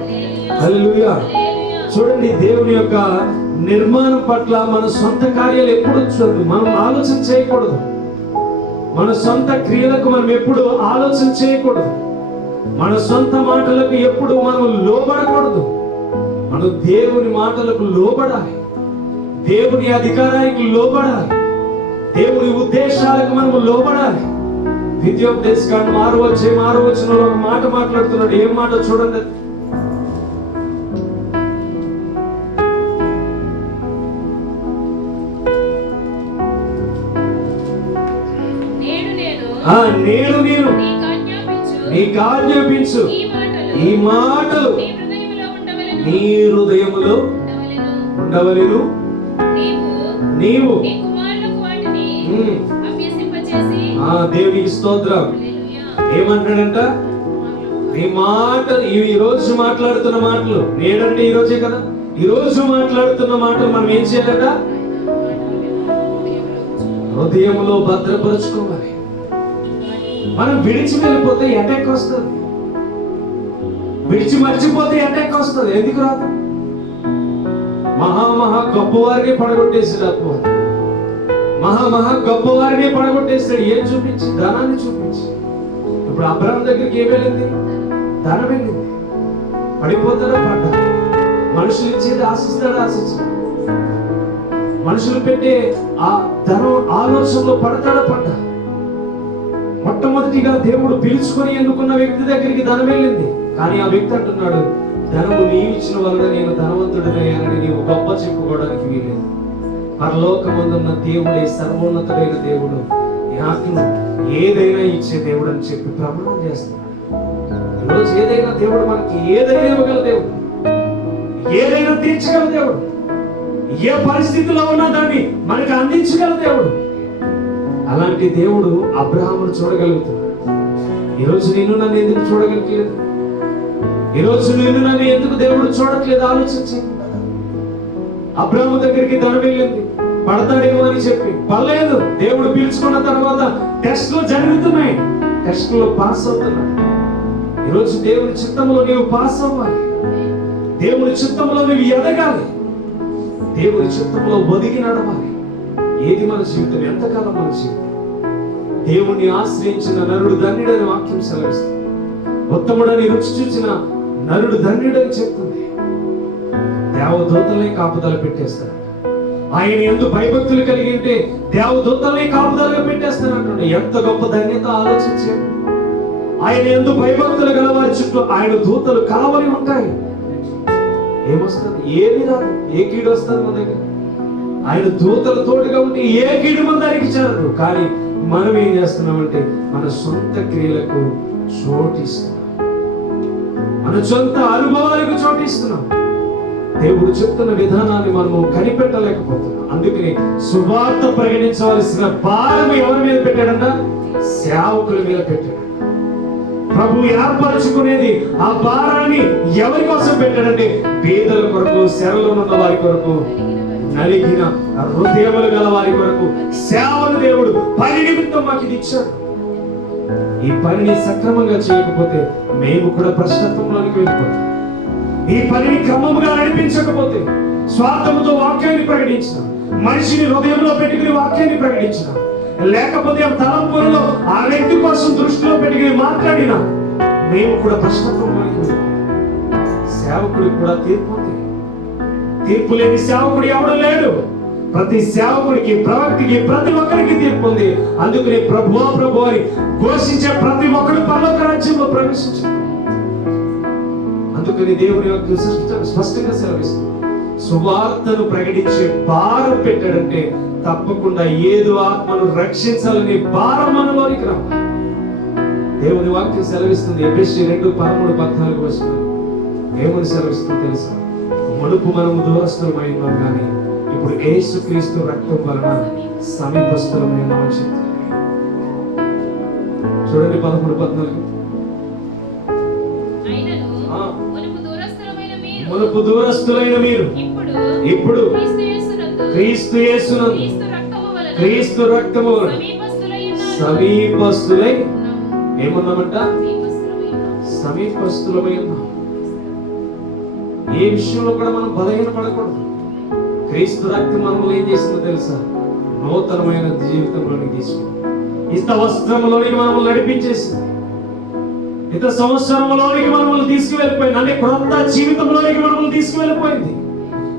హల్లెలూయా. చూడండి, దేవుని యొక్క నిర్మాణం పట్ల మన సొంత కార్యాలు ఎప్పుడు చూడదు. మనం ఆలోచన చేయకూడదు. మన సొంత క్రియలకు మనం ఎప్పుడు ఆలోచన చేయకూడదు. మన సొంత మాటలకు ఎప్పుడు మనం లోబడకూడదు. మనం దేవుని మాటలకు లోబడాలి. దేవుని అధికారానికి లోబడాలి. దేవుని ఉద్దేశాలకు మనం లోబడాలి. ద్వితీయోపదేశకాండం 6వ వచనంలో ఒక మాట మాట్లాడుతున్నాడు. ఏం మాట చూడండి. నేను నీకు ఆజ్ఞాపించు ఈ మాటలు నీ హృదయములో ఉండవలెను. నీవు దేవునికి స్తోత్రం. ఏమంటాడంట? నీ మాటలు, ఈ రోజు మాట్లాడుతున్న మాటలు, నేడంటే ఈ రోజే కదా, ఈ రోజు మాట్లాడుతున్న మాటలు మనం ఏం చేయాలట? హృదయములో భద్రపరుచుకోవాలి. మనం విడిచి వెళ్ళిపోతే అటాక్ వస్తుంది, విడిచి మర్చిపోతే అటాక్ వస్తుంది. ఎందుకు రాదు? మహా గొప్పవారిని పడగొట్టేసాడు అపవాది. మహా గొప్పవారిని పడగొట్టేసాడు. ఏం చూపించి? ధనాన్ని చూపించి. ఇప్పుడు అబ్రహాం దగ్గరికి ఏం వెళ్ళింది? ధనం వెళ్ళింది. పడిపోతాడా? పడ్డా. మనుషులు ఇచ్చేది ఆశిస్తాడా? ఆశించాడు. మనుషులు పెట్టే ఆ ధనం ఆలోచనలో పడతాడా? పడ్డా. మొట్టమొదటిగా దేవుడు పిలుచుకొని ఎన్నుకున్న వ్యక్తి దగ్గరికి ధనం వెళ్ళింది. కానీ ఆ వ్యక్తి అంటున్నాడు, ధనము నీవు ఇచ్చిన వలన నేను ధనవంతుడినయ్యానని నీవు గొప్ప చెప్పుకోవడానికి వీలేదు. పరలోకమందున్న దేవుడే సర్వోన్నతుడైన దేవుడు, నాకు ఏదైనా ఇచ్చే దేవుడు అని చెప్పి ప్రమాణం చేస్తున్నాడు. ఈరోజు ఏదైనా దేవుడు మనకి ఏదైనా ఇవ్వగల దేవుడు, ఏదైనా తీర్చగల దేవుడు, ఏ పరిస్థితిలో ఉన్నా దాన్ని మనకు అందించగల దేవుడు. అలాంటి దేవుడు అబ్రహామును చూడగలుగుతున్నాడు. ఈరోజు నేను నన్ను ఎందుకు చూడగలిగలేదు? ఈరోజు నేను నన్ను ఎందుకు దేవుడు చూడట్లేదు? ఆలోచించి. అబ్రహాము దగ్గరికి ధనం వెళ్ళింది, పడతాడేమో అని చెప్పి పర్లేదు. దేవుడు పిలుచుకున్న తర్వాత టెస్ట్లు జరుగుతున్నాయి, టెస్ట్లో పాస్ అవుతున్నాడు. ఈరోజు దేవుని చిత్తంలో నీవు పాస్ అవ్వాలి, దేవుని చిత్తంలో నువ్వు ఎదగాలి, దేవుని చిత్తంలో ఒదిగి నడవాలి. ఏది మన జీవితం? ఎంతకాలం మన జీవితం? దేవుణ్ణి ఆశ్రయించిన నరుడు ధన్యుడని వాక్యం సెలవిస్తుంది. ఉత్తముడని రుచి చూసిన నరుడు ధన్యుడని చెప్తుంది. దేవదూతల్ని కాపుదల పెట్టేస్తాడు. ఆయన యందు భయభక్తులు కలిగి ఉంటే దేవదూతల్ని కాపుదలగా పెట్టేస్తానంటుండే. ఎంత గొప్ప ధన్యత ఆలోచించండి. ఆయన యందు భయభక్తులు గలవారి చుట్టూ ఆయన దూతలు కావలి ఉంటాయి. ఏమొస్తుంది? ఏమి రాదు. ఏ కీడు వస్తుంది మన దగ్గర? ఆయన దూతల తోడుగా ఉంటే ఏ కీడు మన దగ్గరికి చేరదు. కానీ మనం ఏం చేస్తున్నామంటే మన సొంత క్రియలకు చోటిస్తున్నాం, మన సొంత అనుభవాలకు చోటిస్తున్నాం. దేవుడు చెప్తున్న విధానాన్ని మనము కనిపెట్టలేకపోతున్నాం. అందుకని సువార్త ప్రకటించవలసిన భారం ఎవరి మీద పెట్టాడంట? సేవకుల మీద పెట్టాడు. ప్రభు ఏర్పరచుకునేది ఆ భారాన్ని ఎవరి కోసం పెట్టాడంటే పేదల కొరకు, శరలో ఉన్న వారి కొరకు, నలిగిన హృదయములు గల వారి కొరకు సేవను దేవుడు పని నిమిత్తం మాకు ఇది ఇచ్చాడు. ఈ పనిని సక్రమంగా చేయకపోతే మేము కూడా భ్రష్టత్వంలోనికి వెళ్ళిపోతాం. ఈ పనిని క్రమముగా నడిపించకపోతే, స్వార్థముతో వాక్యాన్ని ప్రకటించిన, మనిషిని హృదయంలో పెట్టుకుని వాక్యాన్ని ప్రకటించిన, లేకపోతే ఆ తలంపులలో ఆ వ్యక్తి కోసం దృష్టిలో పెట్టుకుని మాట్లాడినా మేము కూడా భ్రష్టత్వంలోనికి వెళ్ళిపోతాం. సేవకుడికి కూడా తీర్పు ఉంది. తీర్పు లేని సేవకుడు ఎవడు లేడు. ప్రతి సేవకుడికి, ప్రవక్తికి, ప్రతి ఒక్కరికి తీర్పు ఉంది. అందుకని ప్రభువా ప్రభు అని ఘోషించే ప్రతి ఒక్కరు పరలోక రాజ్యంలో ప్రవేశించారు. అందుకని దేవుని యొక్క స్పష్టంగా సెలవిస్తుంది, సువార్తను ప్రకటించే భారం పెట్టాడంటే తప్పకుండా ఏదో ఆత్మను రక్షించాలని భారం మనలోనికి రావాలి. దేవుని వాక్యం సెలవిస్తుంది. ఎఫెసీ 2:13-14 వచనం ఏమని సెలవిస్తుంది తెలుసా? మునుపు మనము దూరస్తులమై ఉన్నాం, కానీ ఇప్పుడు యేసుక్రీస్తు రక్తం వలన సమీపస్తులమై ఉన్నామని చెప్తుంది. చూడండి 13-14. మునుపు దూరస్తులైన మీరు ఇప్పుడు క్రీస్తు యేసునందు క్రీస్తు రక్తము సమీపస్తులై ఏమన్నామంట? సమీపస్తులమై ఉన్నాం. ఏ విషయంలో కూడా మనం బలహీన పడకూడదు. క్రీస్తు రక్తం మనల్ని ఏం చేసిందో తెలుసా? నూతనమైన జీవితంలోనికి తీసుకుంది. ఇత వస్త్రంలోనికి మనల్ని నడిపించేసింది. ఇత సంవత్సరంలోనికి మనల్ని తీసుకువెళ్ళిపోయింది. అంటే క్రొత్త జీవితంలోనికి మనల్ని తీసుకువెళ్ళిపోయింది.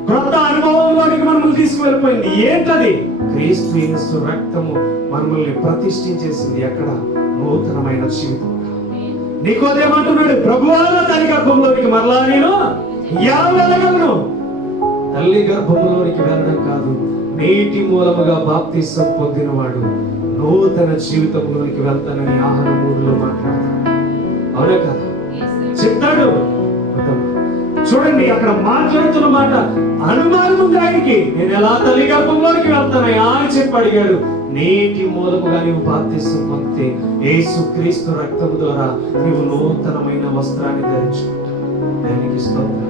క్రొత్త అనుభవంలోనికి మనల్ని తీసుకువెళ్ళిపోయింది. ఏంటది? క్రీస్తు యేసు రక్తము మనల్ని ప్రతిష్ఠించేసింది. ఎక్కడ? నూతనమైన జీవితం. నికోదేమంటున్నాడు, ప్రభువా తన గర్భంలోనికి మరలా నేను ఎలా వెళ్ళగలను? తల్లి గర్భంలోనికి వెళ్ళడం కాదు, నీటి మూలముగా బాప్తిసం పొందినవాడు నూతన జీవితంలోనికి వెళ్తానని ఆహార మూడులో మాట్లాడతాడు. అవునా కదా? చెప్తాడు. చూడండి, అక్కడ మాట్లాడుతున్న మాట అనుమానం ఉంది ఆయనకి. నేను ఎలా తల్లి గర్భంలోనికి వెళ్తానయ్యా అని చెప్పి అడిగాడు. నీటి మూలముగా నీవు బాప్తిసం పొందితే యేసుక్రీస్తు రక్తము ద్వారా నీవు నూతనమైన వస్త్రాన్ని ధరించుకుంటావు. దానికి స్తోత్రం.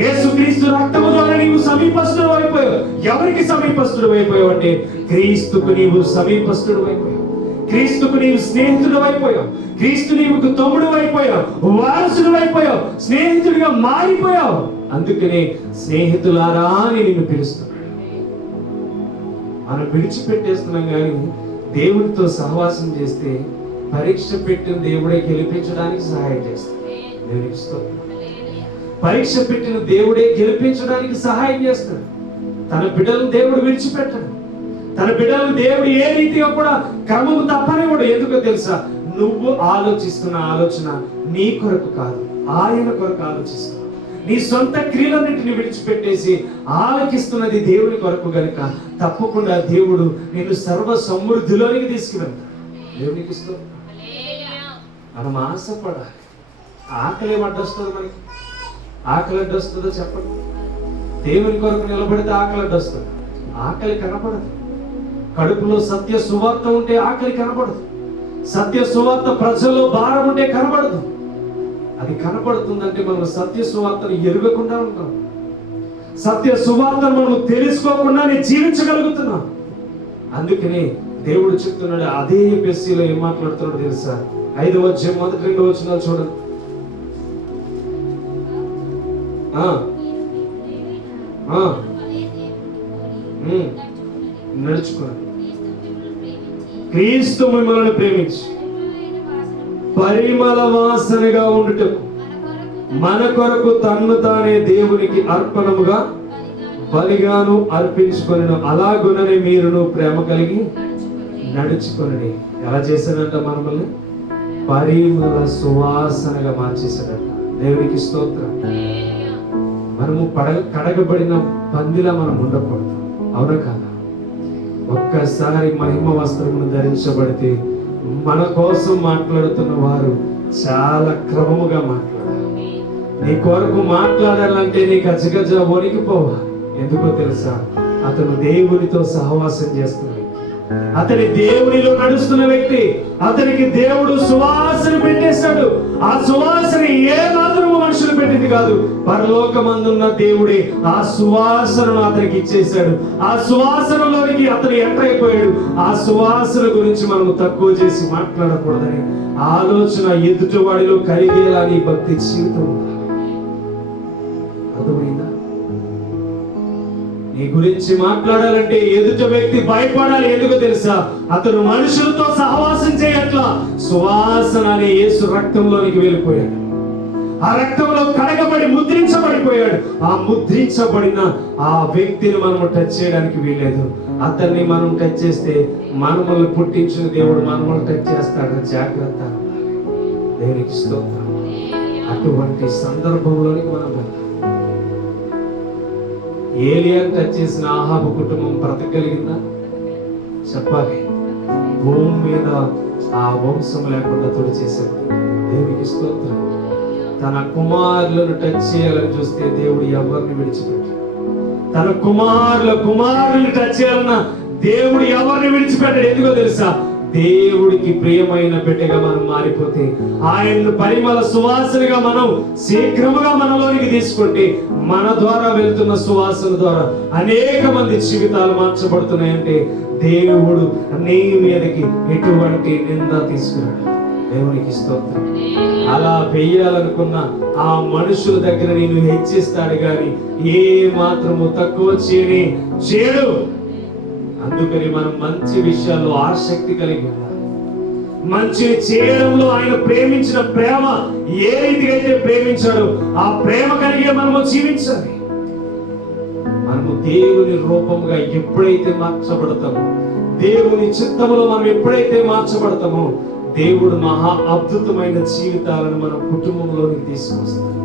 యేసుక్రీస్తు రక్తము ద్వారా నీవు సమీపస్తుడు అయిపోయావు. ఎవరికి సమీపస్తుడు అయిపోయావు అంటే క్రీస్తుకు నీవు సమీపస్తుడు అయిపోయావు. క్రీస్తుకు నీవు స్నేహితుడు అయిపోయావు. క్రీస్తు నీవుకు తమ్ముడు అయిపోయావు, వారసుడు అయిపోయావు, స్నేహితుడిగా మారిపోయావు. అందుకనే స్నేహితులారా అని నిన్ను పిలుస్తున్నాడు. మనం విడిచిపెట్టేస్తున్నాం కానీ దేవుడితో సహవాసం చేస్తే పరీక్ష పెట్టిన దేవుడే గెలిపించడానికి సహాయం చేస్తాడు. దేవునికి స్తోత్రం. పరీక్ష పెట్టిన దేవుడే గెలిపించడానికి సహాయం చేస్తాడు. తన బిడ్డలను దేవుడు విడిచిపెట్టడు. తన బిడ్డలను దేవుడు ఏ రీతిగా కూడా క్రమము తప్పనివ్వడు. ఎందుకో తెలుసా? నువ్వు ఆలోచిస్తున్న ఆలోచన నీ కొరకు కాదు, ఆయన కొరకు ఆలోచిస్తున్నావు. నీ సొంత క్రియలన్నింటిని విడిచిపెట్టేసి ఆలకిస్తున్నది దేవుని కొరకు గనుక తప్పకుండా దేవుడు నిన్ను సర్వ సమృద్ధిలోనికి తీసుకువెళ్తాడు. దేవునికి స్తోత్రం. మనం ఆశపడాలి. ఆకలి అడ్డొస్తుంది మనకి. ఆకలి అడ్డొస్తుందో చెప్పండి. దేవుని కొరకు నిలబడితే ఆకలి అడ్డొస్తుంది. ఆకలి కనపడదు. కడుపులో సత్య సువార్త ఉంటే ఆకలి కనపడదు. సత్య సువార్త ప్రజల్లో భారం ఉంటే కనపడదు. అది కనపడుతుందంటే మనం సత్య సువార్తను ఎరుగకుండా ఉంటాం. సత్య సువార్తను మనం తెలుసుకోకుండానే జీవించగలుగుతున్నాం. అందుకనే దేవుడు చెప్తున్నాడు. అదే ఎఫెసీలో ఏం మాట్లాడుతున్నాడు తెలుసా? 5వ అధ్యాయం 1-2 వచనాలు చూడండి. నడుచుకున్నాడు. క్రీస్తు మిమ్మల్ని ప్రేమించి పరిమళ వాసనగా ఉండుటకు మన కొరకు తన్ను తానే దేవునికి అర్పణముగా బలిగాను అర్పించుకొనెను. అలాగుననే మీరును ప్రేమ కలిగి నడుచుకొనండి. ఎలా చేశాడంట? మనల్ని పరిమళ సువాసనగా మార్చేశాడంట. దేవునికి స్తోత్రం. మనము కడగబడిన పందిలా మనం ఉండకూడదు. అవునా కాదా? ఒక్కసారి మహిమ వస్త్రమును ధరించబడితే మన కోసం మాట్లాడుతున్న వారు చాలా క్రమముగా మాట్లాడాలి. నీ కొరకు మాట్లాడాలంటే నీ గజగజ వణికిపోవాలి. ఎందుకో తెలుసా? అతను దేవునితో సహవాసం చేస్తున్నాడు. అతని దేవునిలో నడుస్తున్న వ్యక్తి. అతనికి దేవుడు సువాసన పెట్టేశాడు. ఆ సువాసన ఏ మాత్రము మనుషులు పెట్టింది కాదు, పరలోకమందున్న దేవుడే ఆ సువాసనను అతనికి ఇచ్చేశాడు. ఆ సువాసనలోనికి అతను ఎంటర్ అయిపోయాడు. ఆ సువాసన గురించి మనం తక్కువ చేసి మాట్లాడకూడదని ఆలోచన ఎదుటివాడిలో కలిగేలా నీ భక్తి జీవితం ఉండాలి. అర్థమైందా? నీ గురించి మాట్లాడాలంటే ఎదుటి వ్యక్తి భయపడాలి. ఎందుకు తెలుసా? అతను మనుషులతో సహవాసం చేయట్లా. సువాసన అనే యేసు రక్తంలోనికి వెళ్ళిపోయాడు. ఆ రక్తంలో కడగబడి ముద్రించబడిపోయాడు. ఆ ముద్రించబడిన ఆ వ్యక్తిని మనం టచ్ చేయడానికి వీలేదు. అతన్ని మనం టచ్ చేస్తే మనల్ని పుట్టించిన దేవుడు మనల్ని టచ్ చేస్తాడు. జాగ్రత్త. దేవునికి స్తోత్రం. అటువంటి సందర్భంలోనికి మనం వెళ్ళాలి. ఏలియాను టచ్ చేసిన ఆహాబు కుటుంబం బ్రతకగలిగిందా? చెప్పాలి. భూమి మీద ఆ వంశం లేకుండా తుడిచేశాడు. దేవునికి స్తోత్రం. తన కుమారులను టచ్ చేయాలని చూస్తే దేవుడు ఎవరిని విడిచిపెట్టాడు. తన కుమారులను టచ్ చేయాలన్న దేవుడు ఎవరిని విడిచిపెట్టాడు. ఎందుకో తెలుసా? దేవుడికి ప్రియమైన బిడ్డగా మనం మారిపోతే, ఆయన్ను పరిమళ సువాసనగా మనం శీఘ్రముగా మనలోనికి తీసుకుంటే, మన ద్వారా వెళ్తున్న సువాసన ద్వారా అనేక మంది జీవితాలు మార్చబడుతున్నాయంటే దేవుడు నీ మీదకి ఎటువంటి నింద తీసుకురాడు. దేవునికి స్తోత్రం. అలా వెయ్యాలనుకున్న ఆ మనుషుల దగ్గర నేను హెచ్చిస్తాడు గాని ఏ మాత్రము తక్కువ చేయడు. అందుకని మనం మంచి విషయాల్లో ఆసక్తి కలిగి ఉండాలి. మంచి చేయడంలో ఆయన ప్రేమించిన ప్రేమ ఏ రీతిగా అయితే ప్రేమించాడో ఆ ప్రేమ కలిగి మనము జీవించాలి. మనము దేవుని రూపంగా ఎప్పుడైతే మార్చబడతామో, దేవుని చిత్తములో మనం ఎప్పుడైతే మార్చబడతామో, దేవుడు మహా అద్భుతమైన జీవితాలను మన కుటుంబంలోనికి తీసుకొస్తాడు.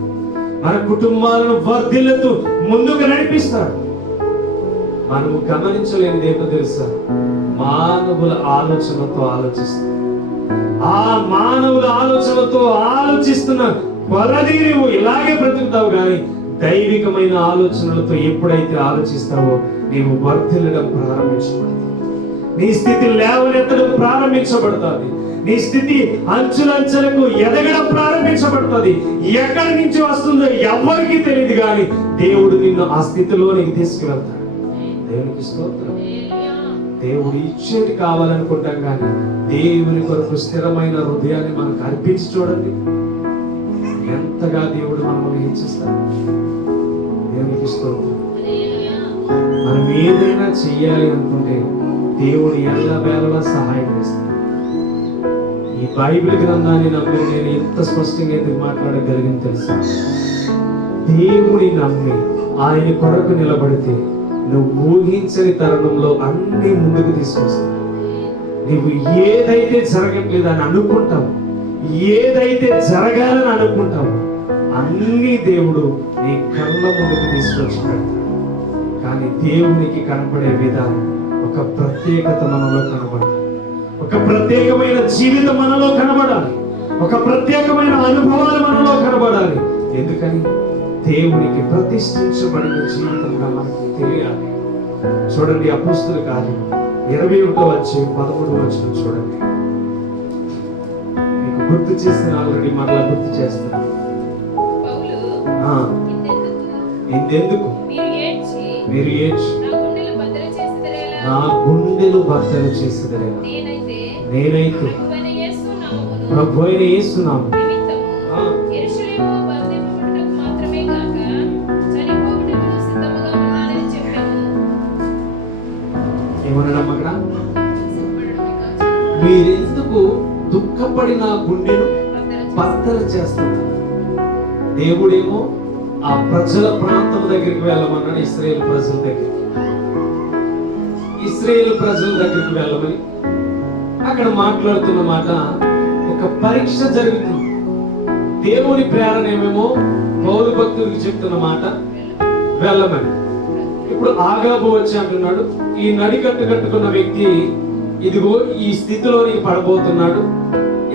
మన కుటుంబాలను వర్ధిల్లుతూ ముందుకు నడిపిస్తాడు. మనము గమనించలేనిది ఏంటో తెలుసా? మానవుల ఆలోచనతో ఆలోచిస్తాం. ఆ మానవుల ఆలోచనతో ఆలోచిస్తున్న కొలది నువ్వు ఇలాగే బ్రతుకుతావు. కానీ దైవికమైన ఆలోచనలతో ఎప్పుడైతే ఆలోచిస్తావో నీవు వర్ధిల్లడం ప్రారంభించబడుతుంది. నీ స్థితి లేవనెత్తడం ప్రారంభించబడుతుంది. నీ స్థితి అంచులంచెలకు ఎదగడం ప్రారంభించబడుతుంది. ఎక్కడి నుంచి వస్తుందో ఎవరికి తెలియదు, కానీ దేవుడు నిన్ను ఆ స్థితిలోనికి తీసుకువెళ్తాడు. దేవునికి స్తోత్రం. దేవుడు ఇచ్చేది కావాలనుకుంటాం, కానీ దేవుని కొరకు స్థిరమైన హృదయాన్ని మనకు అర్పించి చూడండి, ఎంతగా దేవుడు మనల్ని హెచ్చిస్తాడు. దేవునికి స్తోత్రం. మనం ఏదైనా చెయ్యాలి అనుకుంటే దేవుడు ఎల్లవేళలా సహాయం చేస్తాడు. ఈ బైబిల్ గ్రంథాన్ని నమ్మి నేను ఎంత స్పష్టంగా ఎందుకు మాట్లాడగలిగింది తెలుసా? దేవుని నమ్మి ఆయన కొరకు నిలబడితే నువ్వు ఊహించని తరుణంలో అన్ని ముందుకు తీసుకొస్తావు. నువ్వు ఏదైతే జరగట్లేదు అని అనుకుంటావు, ఏదైతే జరగాలని అనుకుంటావు, అన్ని దేవుడు నీ కళ్ళ ముందుకు తీసుకొచ్చి పెడతాడు. కానీ దేవునికి కనపడే విధానం, ఒక ప్రత్యేకత మనలో కనబడాలి, ఒక ప్రత్యేకమైన జీవితం మనలో కనబడాలి, ఒక ప్రత్యేకమైన అనుభవాలు మనలో కనబడాలి. ఎందుకని? దేవునికి ప్రతిష్ఠించబడిన జీవితంగా మనకు తెలియాలి. చూడండి, అపోస్తుల కార్యం 21:13 చూడండి. మీకు గుర్తు చేసిన ఆల్రెడీ మరలా గుర్తు చేస్తాను. ఇందెందుకు మీరు ఏడ్చి నా గుండెలు బద్దలు చేసేదరేలా, నేనైతే ప్రభు అయిన యేసు నామమున ఏమనడం అక్కడ? మీరెందుకు దుఃఖపడి నా గుండెను బద్దలు చేస్తున్నారు? దేవుడేమో ఆ ప్రజల ప్రాంతం దగ్గరికి వెళ్ళమన్నాడు. ఇశ్రాయేలు ప్రజల దగ్గరికి వెళ్ళమని అక్కడ మాట్లాడుతున్న మాట, ఒక పరీక్ష జరుగుతుంది. దేవుని ప్రేరణ ఏమేమో పౌలు భక్తుడికి చెప్తున్న మాట వెళ్ళమని. ఇప్పుడు ఆగాబు వచ్చి అంటున్నాడు, ఈ నడికట్టు కట్టుకున్న వ్యక్తి ఇదిగో ఈ స్థితిలోనికి పడబోతున్నాడు,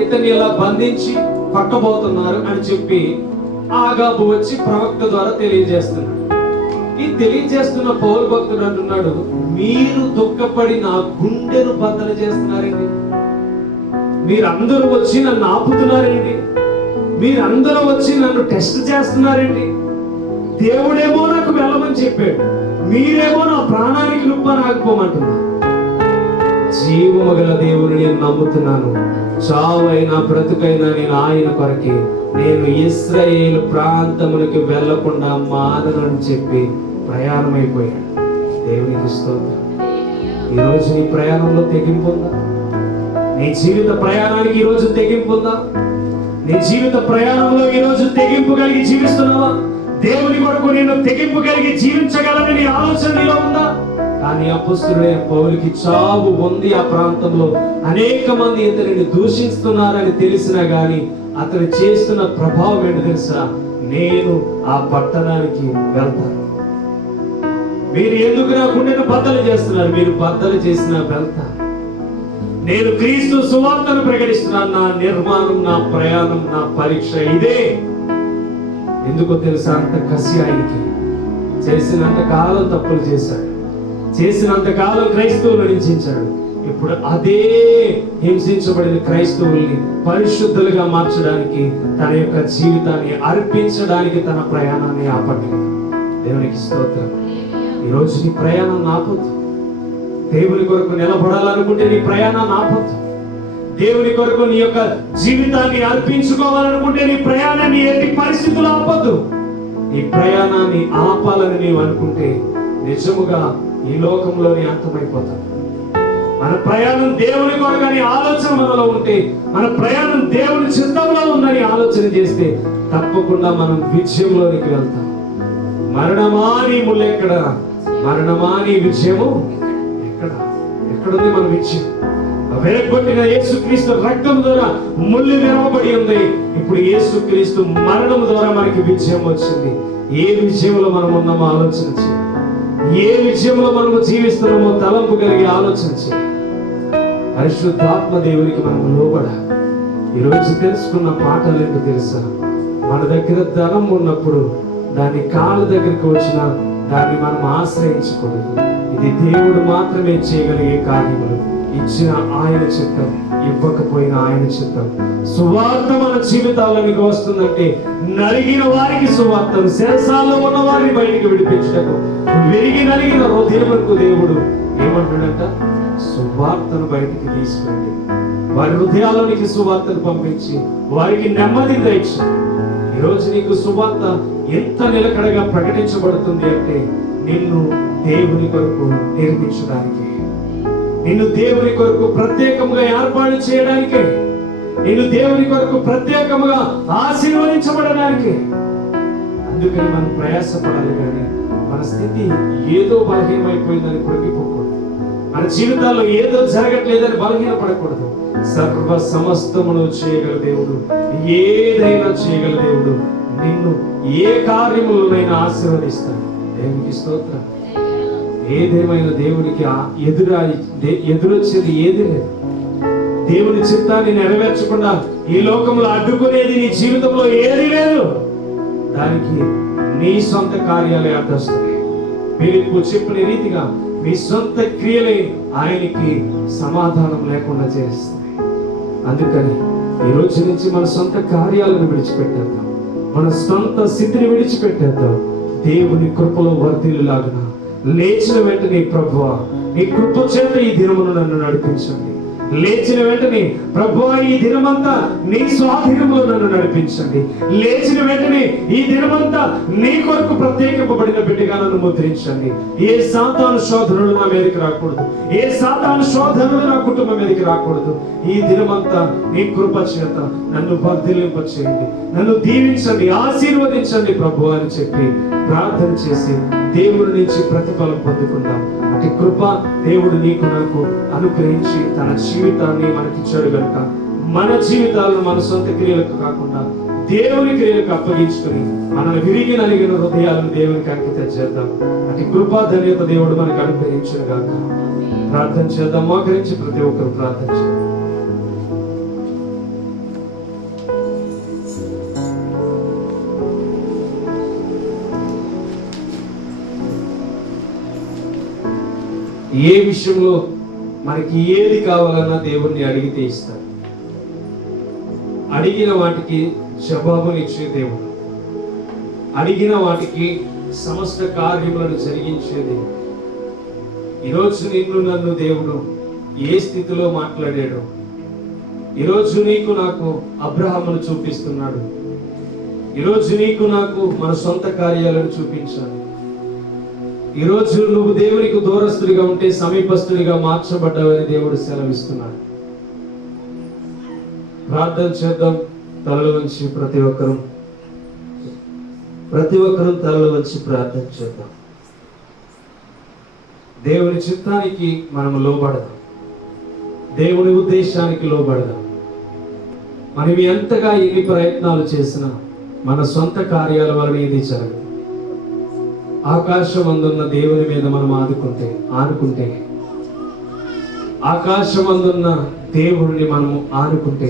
ఇతన్ని ఇలా బంధించి పట్టబోతున్నారు అని చెప్పి ఆగాబు వచ్చి ప్రవక్త ద్వారా తెలియజేస్తున్నాడు. ఈ తెలియజేస్తున్న పౌలు భక్తుడు అంటున్నాడు, మీరు దుఃఖపడి నా గుండెను బద్దలు చేస్తున్నారండి, మీరందరూ వచ్చి నన్ను ఆపుతున్నారండి, మీరందరూ వచ్చి నన్ను టెస్ట్ చేస్తున్నారండి. దేవుడేమో నాకు వెళ్ళమని చెప్పాడు, మీరేమో నా ప్రాణానికి లుప్పని ఆగిపోమంటున్నారు. జీవము గల దేవుని నేను నమ్ముతున్నాను, చావైనా బ్రతుకైనా నేను ఆయన కొరకే, నేను ఇశ్రాయేలు ప్రాంతములకు వెళ్లకుండా మాననని చెప్పి ప్రయాణమైపోయాడు. దేవునికి స్తోత్రం. ఈరోజు నీ ప్రయాణంలో తెగింపు ఉందా? నీ జీవిత ప్రయాణానికి ఈరోజు తెగింపు ఉందా? నీ జీవిత ప్రయాణంలో ఈరోజు తెగింపు కలిగి జీవిస్తున్నావా? దేవుని కొరకు నేను తెగింపు కలిగి జీవించగలని నీ ఆలోచన నీలో ఉందా? కానీ అపొస్తలుడైన పౌలుకి చావు ఉంది. ఆ ప్రాంతంలో అనేక మంది ఇతనిని దూషిస్తున్నారని తెలిసినా గాని అతను చేస్తున్న ప్రభావం ఏంటో తెలుసా? నేను ఆ పట్టణానికి వెళ్తాను. మీరు ఎందుకు నా గుండెను బద్దలు చేస్తున్నారు? మీరు బద్దలు చేసినా వెళ్తాను. నేను క్రీస్తు సువార్తను ప్రకటిస్తున్నాను. నా నిర్మాణం, నా ప్రయాణం, నా పరీక్ష ఇదే. ఎందుకో తెలుసా? అంత కసి ఆయనకి. చేసినంత కాలం తప్పులు చేశాడు, చేసినంత కాలం క్రైస్తవులను హింసించాడు. ఇప్పుడు అదే హింసించబడిన క్రైస్తవుల్ని పరిశుద్ధులుగా మార్చడానికి, తన యొక్క జీవితాన్ని అర్పించడానికి తన ప్రయాణాన్ని ఆపట్లేదు. దేవునికి స్తోత్రం. ఈరోజు నీ ప్రయాణం ఆపొద్దు. దేవుని కొరకు నిలబడాలనుకుంటే నీ ప్రయాణాన్ని ఆపొద్దు. దేవుని కొరకు నీ యొక్క జీవితాన్ని అర్పించుకోవాలనుకుంటే నీ ప్రయాణాన్ని ఎట్టి పరిస్థితుల్లో ఆపొద్దు. నీ ప్రయాణాన్ని ఆపాలని నీవు అనుకుంటే నిజముగా ఈ లోకంలోనే అంతమైపోతాం. మన ప్రయాణం దేవుని కొరకని ఆలోచన మనలో ఉంటే, మన ప్రయాణం దేవుని చిత్తంలో ఉందని ఆలోచన చేస్తే తప్పకుండా మనం విజయంలోనికి వెళ్తాం. మరణమా నీ ముల్లెక్కడ, మరణమా నీ విజయము ఎక్కడ? ఎక్కడుంది మన విజయం? వెరగొట్టిన యేసుక్రీస్తు రక్తం ద్వారా ముళ్ళు విరవబడి ఉంది. ఇప్పుడు యేసుక్రీస్తు మరణం ద్వారా మనకి విజయం వచ్చింది. ఏ విజయంలో మనం ఉన్నామో ఆలోచన చేయాలి. ఏ విజయంలో మనము జీవిస్తున్నామో తలంపు కలిగి ఆలోచన చేయాలి. పరిశుద్ధాత్మ దేవునికి మనము లోబడాలి. ఈరోజు తెలుసుకున్న పాఠాలు ఏంటో తెలుసా? మన దగ్గర ధనం ఉన్నప్పుడు దాని కాళ్ళ దగ్గరికి వచ్చిన దాన్ని మనం ఆశ్రయించకూడదు. ఇది దేవుడు మాత్రమే చేయగలిగే కార్యములు. ఇచ్చిన ఆయన చిత్తం, ఇవ్వకపోయిన ఆయన చిత్తం. సువార్త మన జీవితాలనికి వస్తుందంటే నలిగిన వారికి సువార్తను, శరసాల్లో ఉన్న వారిని బయటికి విడిపించటకు, విరిగి నలిగిన హృదయములకు దేవుడు ఏమంటాడంట? సువార్తను బయటికి తీసుకురండి. వారి హృదయాల్లోనికి సువార్తను పంపించి వారికి నెమ్మది దయచేయండి. ఈరోజు నీకు సువార్త ఎంత నిలకడగా ప్రకటించబడుతుంది అంటే నిన్ను దేవుని కొరకు నిర్మించడానికి, నిన్ను దేవుని కొరకు ప్రత్యేకంగా ఏర్పాటు చేయడానికి, నిన్ను దేవుని కొరకు ప్రత్యేకంగా ఆశీర్వదించబడడానికి. అందుకని మనం ప్రయాసపడాలి. కానీ మన స్థితి ఏదో బలహీనమైపోయిందని కృంగిపోకూడదు. మన జీవితాల్లో ఏదో జరగట్లేదని బలహీనపడకూడదు. సర్వ సమస్తమును చేయగల దేవుడు, ఏదైనా చేయగల దేవుడు నిన్ను ఏ కార్యములనైనా ఆశీర్వదిస్తాడు. దేవునికి స్తోత్రం. ఏదేమైనా దేవునికి ఎదురొచ్చేది ఏది లేదు. దేవుని చిత్తాన్ని నెరవేర్చకుండా ఈ లోకంలో అడ్డుకునేది నీ జీవితంలో ఏది లేదు. దానికి నీ సొంత కార్యాలే అడ్డొస్తాయి. ఫిలిప్పు చెప్పిన రీతిగా మీ సొంత క్రియలే ఆయనకి సమాధానం లేకుండా చేస్తాయి. అందుకని ఈ రోజు నుంచి మన సొంత కార్యాలను విడిచిపెట్టేద్దాం. మన సొంత స్థితిని విడిచిపెట్టేద్దాం. దేవుని కృపలో వర్ధిల్లులాగున లేచిన వెంటనే ప్రభువా నీ కృప చేత ఈ దినమును నన్ను నడిపించండి. లేచిన వెంటనే ప్రభువా ఈ దినమంతా నీ స్వాధీనంలో నన్ను నడిపించండి. లేచిన వెంటనే ఈ దినమంతా నీ కొరకు ప్రత్యేకింపబడిన బిడ్డగా నన్ను ముద్రించండి. ఏ సాతాను శోధనలు నా మీదకి రాకూడదు. ఏ సాతాను శోధనలు నా కుటుంబం మీదకి రాకూడదు. ఈ దినమంతా నీ కృప చేత నన్ను వర్ధిల్లింప చేయండి. నన్ను దీవించండి, ఆశీర్వదించండి ప్రభు అని చెప్పి ప్రార్థన చేసి దేవుడి నుంచి ప్రతిఫలం పొందుకుందాం. అటు కృప దేవుడు నీకు నాకు అనుగ్రహించి తన జీవితాన్ని మనకిచ్చాడు కనుక మన జీవితాలను మన సొంత క్రియలకు కాకుండా దేవుని క్రియలకు అప్పగించుకొని మనల్ని విరిగి నలిగిన హృదయాలను దేవునికి అంకితం చేద్దాం. అటు కృపా ధన్యత దేవుడు మనకు అనుగ్రహించును గాక. ప్రార్థన చేద్దాం. మోకరించి ప్రతి ఒక్కరు ప్రార్థన చేద్దాం. ఏ విషయంలో మనకి ఏది కావాలన్నా దేవుణ్ణి అడిగితే ఇస్తాడు. అడిగిన వాటికి జవాబునిచ్చే దేవుడు, అడిగిన వాటికి సమస్త కార్యములను జరిగించే దేవుడు. ఈరోజు నిన్ను నన్ను దేవుడు ఏ స్థితిలో మాట్లాడాడు? ఈరోజు నీకు నాకు అబ్రహామును చూపిస్తున్నాడు. ఈరోజు నీకు నాకు మన సొంత కార్యాలను చూపించాలి. ఈరోజు నువ్వు దేవునికి దూరస్తుడిగా ఉంటే సమీపస్తుడిగా మార్చబడ్డావని దేవుడు సెలవిస్తున్నాడు. ప్రార్థన చేద్దాం. తలలు వంచి ప్రతి ఒక్కరూ తలలు వంచి ప్రార్థన చేద్దాం. దేవుని చిత్తానికి మనం లోబడదాం. దేవుని ఉద్దేశానికి లోబడదాం. మనం ఎంతగా ఎన్ని ప్రయత్నాలు చేసినా మన సొంత కార్యాల వలన ఇది జరగదు. ఆకాశం అందున్న దేవుని మీద మనం ఆనుకుంటే ఆకాశం అందున్న దేవుడిని మనము ఆనుకుంటే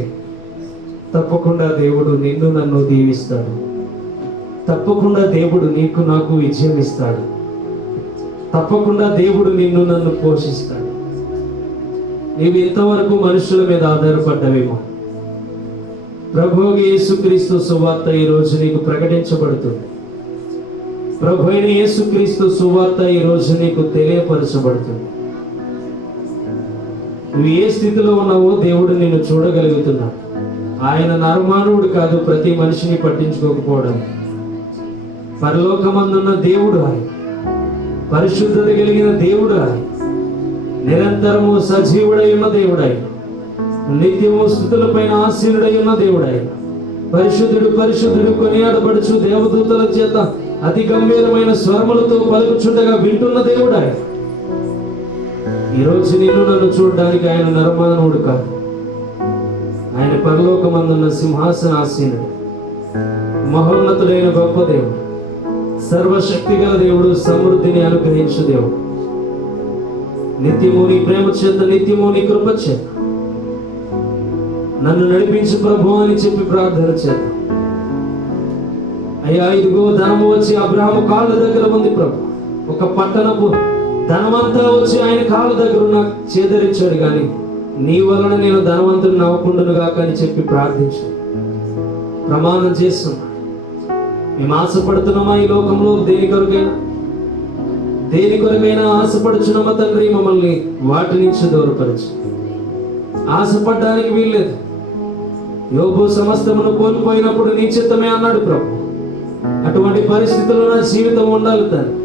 తప్పకుండా దేవుడు నిన్ను నన్ను దీవిస్తాడు. తప్పకుండా దేవుడు నీకు నాకు విజయం ఇస్తాడు. తప్పకుండా దేవుడు నిన్ను నన్ను పోషిస్తాడు. నీవు ఇంతవరకు మనుషుల మీద ఆధారపడ్డవేమో. ప్రభువు యేసుక్రీస్తు సువార్త ఈ రోజు నీకు ప్రకటించబడుతుంది. ప్రభు అయిన యేసుక్రీస్తు సువార్త ఈ రోజు నీకు తెలియపరచబడుతుంది. నువ్వు ఏ స్థితిలో ఉన్నావో దేవుడు నిన్ను చూడగలుగుతున్నాడు. ఆయన నరమానవుడు కాదు ప్రతి మనిషిని పట్టించుకోకపోవడం. పరలోకమందున్న దేవుడు ఆయన, పరిశుద్ధత కలిగిన దేవుడు ఆయన, నిరంతరము సజీవుడై ఉన్న దేవుడు ఆయన, నిత్యము స్తుతులపైన ఆసీనుడై ఉన్న దేవుడు ఆయన. పరిశుద్ధుడు పరిశుద్ధుడు కొనియాడబడుచు దేవదూతల చేత అతి గంభీరమైన స్వరములతో పలుకుచుండగా వింటున్న దేవుడు ఆయన. ఈరోజు నిన్ను నన్ను చూడడానికి ఆయన నరమానవుడు కాదు, ఆయన పరలోకమందున్న సింహాసనాసీనుడు, మహోన్నతుడైన గొప్ప దేవుడు, సర్వశక్తి గల దేవుడు, సమృద్ధిని అనుగ్రహించు దేవుడు. నిత్యము నీ ప్రేమ చేత, నిత్యము నీ కృప చేత నన్ను నడిపించు ప్రభు అని చెప్పి ప్రార్థన చేద్దాం. అయ్యా, ఇదిగో ధనము వచ్చి అబ్రహాము కాళ్ళ దగ్గర ఉంది ప్రభు. ఒక పట్టణపు ధనమంతా వచ్చి ఆయన కాళ్ళ దగ్గర నాకు చేదరించాడు, కానీ నీ వలన నేను ధనవంతుడిని అవ్వకుండాను గాక అని చెప్పి ప్రార్థించు, ప్రమాణం చేస్తున్నా. మేము ఆశపడుతున్నామా ఈ లోకంలో? దేని కొరకైనా ఆశపడుచున్నామా తండ్రి? మమ్మల్ని వాటి నుంచి దూరపరచు. ఆశపడడానికి వీల్లేదు. యోబు సమస్తమును కోల్పోయినప్పుడు నీ చిత్తమే అన్నాడు ప్రభు. అటువంటి పరిస్థితుల్లో నా జీవితం ఉండాలి తండ్రి.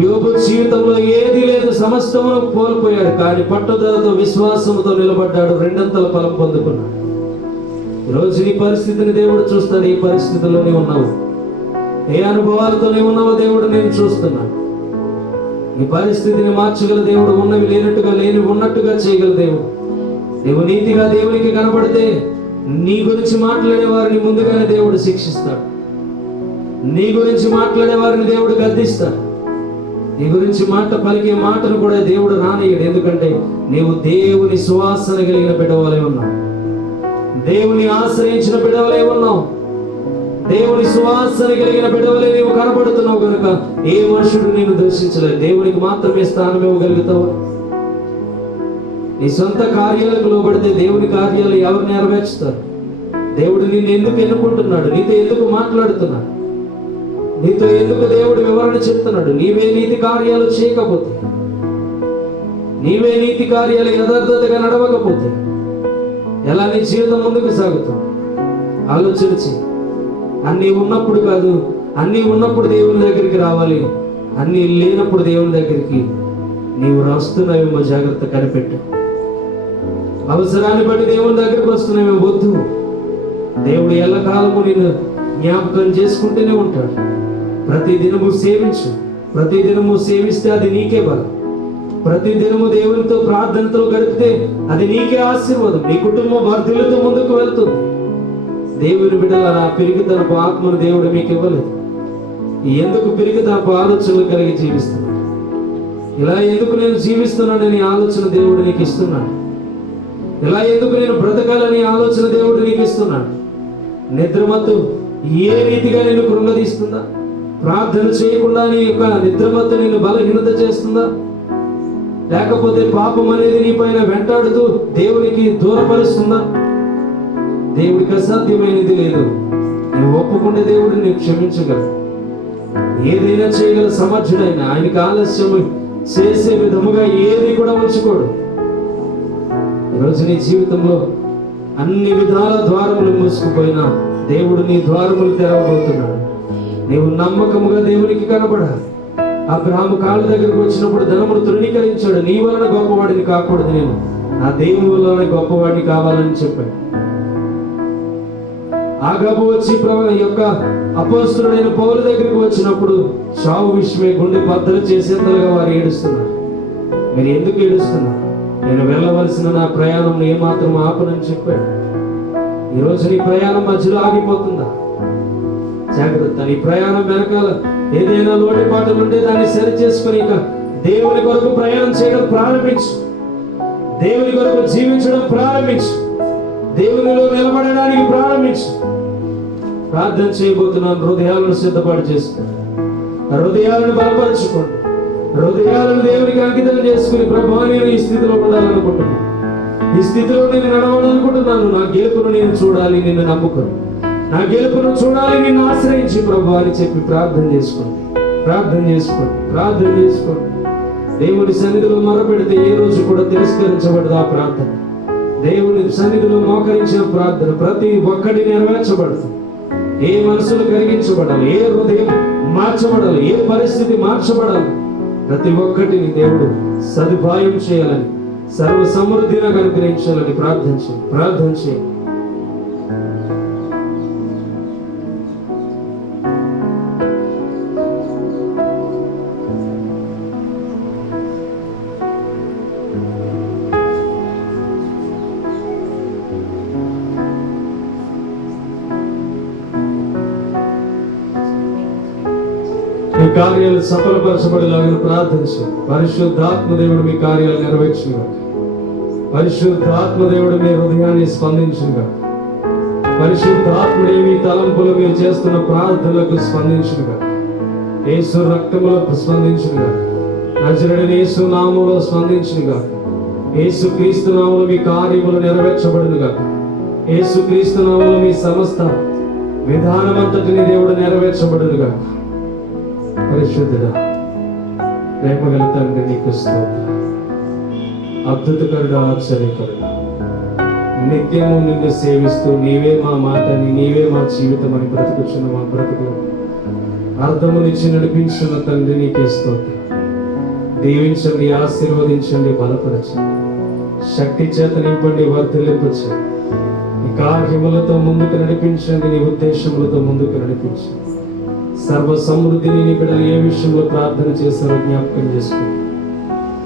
యోబు జీవితంలో ఏది లేదు, సమస్తమును కోల్పోయాడు, కానీ పట్టుదలతో విశ్వాసంతో నిలబడ్డాడు, రెండంతల ఫలం పొందుకున్నాడు. ఈరోజు నీ పరిస్థితిని దేవుడు చూస్తాడు. ఏ పరిస్థితుల్లో నీవు ఉన్నావు, ఏ అనుభవాలతో నీవు ఉన్నావో దేవుడు నేను చూస్తున్నాను. ఈ పరిస్థితిని మార్చగల దేవుడు, ఉన్నవి లేనట్టుగా లేని ఉన్నట్టుగా చేయగల దేవుడు. నీవు నీతిగా దేవునికి కనబడితే నీ గురించి మాట్లాడే వారిని ముందుగానే దేవుడు శిక్షిస్తాడు. నీ గురించి మాట్లాడే వారిని దేవుడు గద్దిస్తాడు. నీ గురించి మాట పలికే మాటను కూడా దేవుడు రానియడు. ఎందుకంటే నీవు దేవుని సువాసన కలిగిన బిడ్డవలే ఉన్నావు, దేవుని ఆశ్రయించిన బిడ్డవలే ఉన్నావు, దేవుని సువాసన కలిగిన బిడ్డవలే నీవు కనబడుతున్నావు. కనుక ఏ మనుషుడు నేను దర్శించలేదు. దేవునికి మాత్రమే స్థానం ఇవ్వగలుగుతావు. నీ సొంత కార్యాలకు లోబడితే దేవుని కార్యాలు ఎవరు నెరవేర్చుతారు? దేవుడు నిన్ను ఎందుకు ఎన్నుకుంటున్నాడు? నీతో ఎందుకు మాట్లాడుతున్నాడు? నీతో ఎందుకు దేవుడు వివరణ చెప్తున్నాడు? నీవే నీతి కార్యాలు చేయకపోతే, నీవే నీతి కార్యాలు యథార్థతగా నడవకపోతే ఎలా నీ జీవితం ముందుకు సాగుతుంది? ఆలోచించి, అన్నీ ఉన్నప్పుడు కాదు, అన్నీ ఉన్నప్పుడు దేవుని దగ్గరికి రావాలి, అన్నీ లేనప్పుడు దేవుని దగ్గరికి నీవు వస్తున్నావేమో జాగ్రత్త కనిపెట్టు. అవసరాన్ని బట్టి దేవుని దగ్గరికి వస్తున్నావేమో వద్దు. దేవుడు ఎల్లకాలము నిన్ను జ్ఞాపకం చేసుకుంటూనే ఉంటాడు. ప్రతి దినము సేవించు. ప్రతి దినము సేవిస్తే అది నీకే బలం. ప్రతి దినము దేవునితో ప్రార్థనతో గడిపితే అది నీకే ఆశీర్వాదం. నీ కుటుంబం వర్ధిల్లుతూ ముందుకు వెళ్తుంది. దేవుని బిడ్డలారా, పిరికితనపు ఆత్మను దేవుడు మీకు ఇవ్వలేదు. ఎందుకు పిరికితనపు ఆలోచనలు కలిగి జీవిస్తున్నాడు? ఇలా ఎందుకు నేను జీవిస్తున్నానని ఆలోచన దేవుడు నీకు ఇస్తున్నాడు. ఇలా ఎందుకు నేను బ్రతకాలని ఆలోచన దేవుడు నీకు ఇస్తున్నాడు. నిద్రమత్తు ఏ రీతిగా నేను కృంగదీస్తుందా? ప్రార్థన చేయకుండా నీ యొక్క నిద్రమత్తు నేను బలహీనత చేస్తుందా? లేకపోతే పాపం అనేది నీ పైన వెంటాడుతూ దేవునికి దూరపరుస్తుందా? దేవుడికి అసాధ్యమైనది లేదు. నువ్వు ఒప్పుకుంటే దేవుడు నీకు క్షమించగలడు. ఏదైనా చేయగల సమర్థుడైన ఆయనకి ఆలస్యం చేసే విధముగా ఏది కూడా ఉంచుకోడు. ఈరోజు నీ జీవితంలో అన్ని విధాల ద్వారములు మూసుకుపోయినా దేవుడు నీ ద్వారములు తెరవబోతున్నాడు. నీవు నమ్మకముగా దేవునికి కనబడాలి. అబ్రహాము కాళ్ళ దగ్గరకు వచ్చినప్పుడు ధనమును తృణీకరించాడు. నీ వలన గొప్పవాడిని కాకూడదు, నేను నా దేవుని వలన గొప్పవాడిని కావాలని చెప్పాడు. ఆగాబు వచ్చి యొక్క అపోస్తలుడైన పౌలు దగ్గరికి వచ్చినప్పుడు చావు విషయమే గుండె బద్దలు చేసేంతగా వారు ఏడుస్తున్నారు. మీరు ఎందుకు ఏడుస్తున్నారు? నేను వెళ్ళవలసిన నా ప్రయాణం ఏమాత్రం ఆపనని చెప్పాడు. ఈరోజు నీ ప్రయాణం మధ్యలో ఆగిపోతుందా? జాగ్రత్త. నీ ప్రయాణం వెనకాల ఏదైనా లోటుపాటు ఉంటే దాన్ని సరి చేసుకుని ఇక దేవుని కొరకు ప్రయాణం చేయడం ప్రారంభించు. దేవుని కొరకు జీవించడం ప్రారంభించు. దేవునిలో నిలబడడానికి ప్రారంభించు. ప్రార్థన చేయబోతున్నాను. హృదయాలను సిద్ధపాటు చేసుకోండి. హృదయాలను బలపరచుకోండి. హృదయాలను దేవునికి అంకితం చేసుకుని, ప్రభువా నేను ఈ స్థితిలో ఉండాలనుకుంటున్నాను, ఈ స్థితిలో నేను నడవాలనుకుంటున్నాను, నా గెలుపును నేను చూడాలి, నిన్ను నమ్ముకుని నా గెలుపును చూడాలి, నిన్ను ఆశ్రయించి ప్రభువా అని చెప్పి ప్రార్థన చేసుకోండి. ప్రార్థన చేసుకోండి. ప్రార్థన చేసుకోండి. దేవుని సన్నిధిలో మొరపెడితే ఏ రోజు కూడా తిరస్కరించబడదు ఆ ప్రార్థన. దేవుని సన్నిధిలో మోకరించిన ప్రార్థన ప్రతి ఒక్కటి నెరవేర్చబడుతుంది. ఏ మనసులు కరిగించబడాలి, ఏ హృదయం మార్చబడాలి, ఏ పరిస్థితి మార్చబడాలి, ప్రతి ఒక్కటిని దేవుడు సదుపాయం చేయాలని, సర్వ సమృద్ధిగా అనుగ్రహించాలని ప్రార్థన చేయండి. కార్యాలు సఫలపరచబడేలాగా ప్రార్థించు. పరిశుద్ధాత్మ దేవుడు మీ కార్యాలు నెరవేర్చుగా. పరిశుద్ధాత్మ దేవుడు మీ హృదయాన్ని స్పందించుగా. పరిశుద్ధాత్ముడే మీ తలంపులు మీరు చేస్తున్న ప్రార్థనలకు స్పందించుగా. యేసు రక్తములో స్పందించుగా. నజరేయుడైన యేసు నామములో స్పందించుగా. యేసు క్రీస్తు నామములో మీ కార్యములు నెరవేర్చబడునుగా. యేసు క్రీస్తు నామములో మీ సమస్త విధానమంతటిని దేవుడు నెరవేర్చబడునుగా. పరిశుద్ధుడా, ప్రేమగల తండ్రి నీకు స్తోత్రం. అద్భుతకరుడా, ఆశ్చర్యకరుడా, నిత్యము నిన్ను సేవిస్తూ నీవే మా మాటని, నీవే మా జీవితం అని బ్రతుకుచున్న మా బ్రతుకులు అర్థమునిచ్చి నడిపించున్న తండ్రి నీకే స్తోత్రం. దీవించండి, ఆశీర్వదించండి, బలపరచండి, శక్తి చేత నింపండి, వర్ధిల్లింపచండి. నీ కార్యములతో ముందుకు నడిపించండి, నీ ఉద్దేశములతో ముందుకు నడిపించండి. సర్వ సమృద్ధిని నీ బిడ్డలు ఏ విషయంలో ప్రార్థన చేశారో జ్ఞాపకం చేసుకోండి.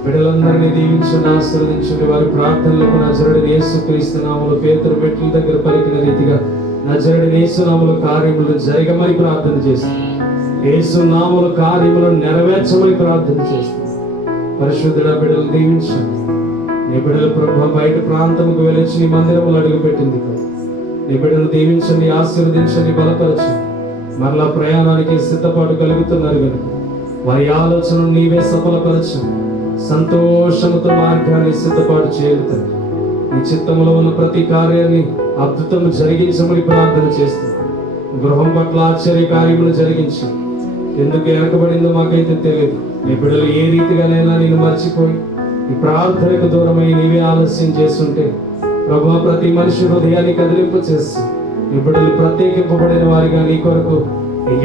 బిడ్డలందరినీ దీవించండి, ఆశీర్వదించండి. వారి ప్రార్థనలకు నజరేయుడైన యేసుక్రీస్తు నామములో పేతురు మెట్ల దగ్గర పలికిన రీతిగా నజరేయుడైన యేసు నామములో కార్యములు జరగమని ప్రార్థన చేస్తుంది. యేసు నామములో కార్యములు నెరవేర్చమని ప్రార్థన చేస్తుంది. పరిశుద్ధుడ, బిడ్డలు దీవించండి. నీ బిడ్డల ప్రభు బయట ప్రాంతముకు వెళ్ళొచ్చి నీ మందిరములు అడుగు పెట్టింది. నీ బిడ్డలు దీవించండి, ఆశీర్వదించండి, బలపరచండి. మరలా ప్రయాణానికి సిద్ధపాటు కలుగుతున్నారు కనుక వారి ఆలోచనను నీవే సఫలపరచండి. సంతోషముతో మార్గాన్ని సిద్ధపాటు చేయగలుగుతారు. నీ చిత్తములో ఉన్న ప్రతి కార్యాన్ని అద్భుతము జరిగించమని ప్రార్థన చేస్తుంది. గృహం పట్ల ఆశ్చర్య కార్యములు జరిగించి ఎందుకు వెనకబడిందో మాకైతే తెలియదు. నీ బిడ్డలు ఏ రీతిగానైనా నేను మర్చిపోయి ఈ ప్రార్థనకు దూరమై నీవే ఆలస్యం చేస్తుంటే ప్రభువా, ప్రతి మనిషి హృదయాన్ని కదిలింపు చేసి నీ బిడ్డలు ప్రత్యేకింపబడిన వారిగా నీ కొరకు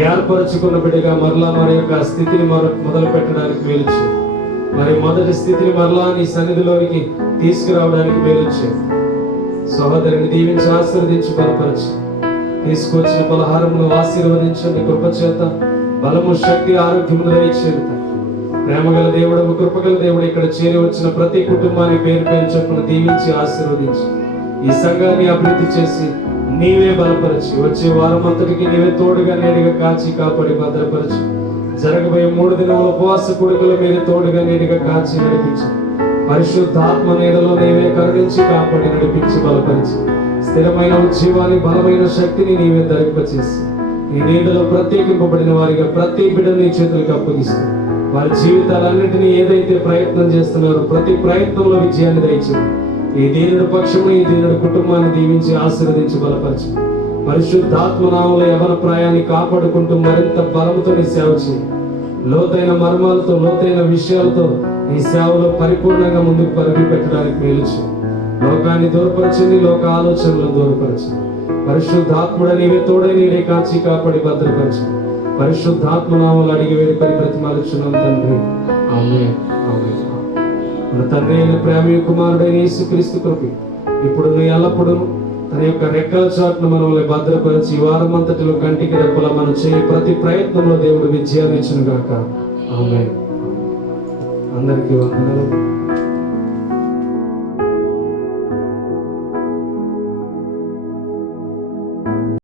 ఏర్పరచుకున్న బిడ్డగా మరలా మరి యొక్క స్థితిని మొదలు పెట్టడానికి మేలుచు. మరి మొదటి స్థితిని మరలా నీ సన్నిధిలోనికి తీసుకురావడానికి మేలుచు. సహోదరుని దీవించి ఆశీర్వదించి బలపరచు. తీసుకొచ్చిన పలహారమును ఆశీర్వదించండి. కృపచేత బలము, శక్తి, ఆరోగ్యమును దయచేరుతారు. ప్రేమగల దేవుడు, కృపగల దేవుడు, ఇక్కడ చేరి వచ్చిన ప్రతి కుటుంబాన్ని పేరు పేరు చొప్పున దీవించి ఆశీర్వదించి ఈ సంఘాన్ని అభివృద్ధి చేసి నీవే బలపరిచి వచ్చే వారం అంతటికి నీవే తోడుగా నేడుగా కాచి కాపాడి భద్రపరిచి జరగబోయే 3 దినముల ఉపవాస కూడికలో మీరు తోడుగా నేడుగా కాచి నడిపించి పరిశుద్ధాత్మ నీడలో నీవే కరుణించి కాపాడి నడిపించి బలపరిచి స్థిరమైన ఉజ్జీవాన్ని, బలమైన శక్తిని నీవే ధరింపచేసి నీ నీడలో ప్రత్యేకింపబడిన వారిగా ప్రతి బిడ్డను నీ చేతులకు అప్పగిస్తూ వారి జీవితాలన్నింటినీ ఏదైతే ప్రయత్నం చేస్తున్నారో ప్రతి ప్రయత్నంలో విజయాన్ని దయచేయండి. ఈ దీనుడి పక్షము, ఈ దీనుడి కుటుంబాన్ని దీవించి ఆశీర్వదించి బలపరచు. పరిశుద్ధాత్మ నామములో యవన ప్రాయాన్ని కాపాడుకుంటూ మరింత బలముతో నీ సేవ చేయి. లోతైన మర్మాలతో, లోతైన విషయాలతో నీ సేవలో పరిపూర్ణంగా ముందుకు పరుగు పెట్టడానికి మేలుచు. లోకాన్ని దూరపరచండి, లోక ఆలోచనలను దూరపరచండి. పరిశుద్ధాత్ముడ నీవే తోడై నీడే కాచి కాపాడి భద్రపరచండి. పరిశుద్ధాత్మ నామములో అడిగి వేడుకొని బ్రతిమాలుచున్నాం తండ్రి. ఆమేన్, ఆమేన్. మన తండ్రి అయిన ప్రేమ కుమారుడైన యేసుక్రీస్తు కృప ఇప్పుడు నీ ఎల్లప్పుడూ తన యొక్క రెక్కల చాటును మనల్ని భద్రపరిచి ఈ వారం అంతటిలో కంటికి రెప్పలా మనం చేయ ప్రతి ప్రయత్నంలో దేవుడు విజయాన్ని ఇచ్చును గాక. ఆమేన్. అందరికీ వందనాలు.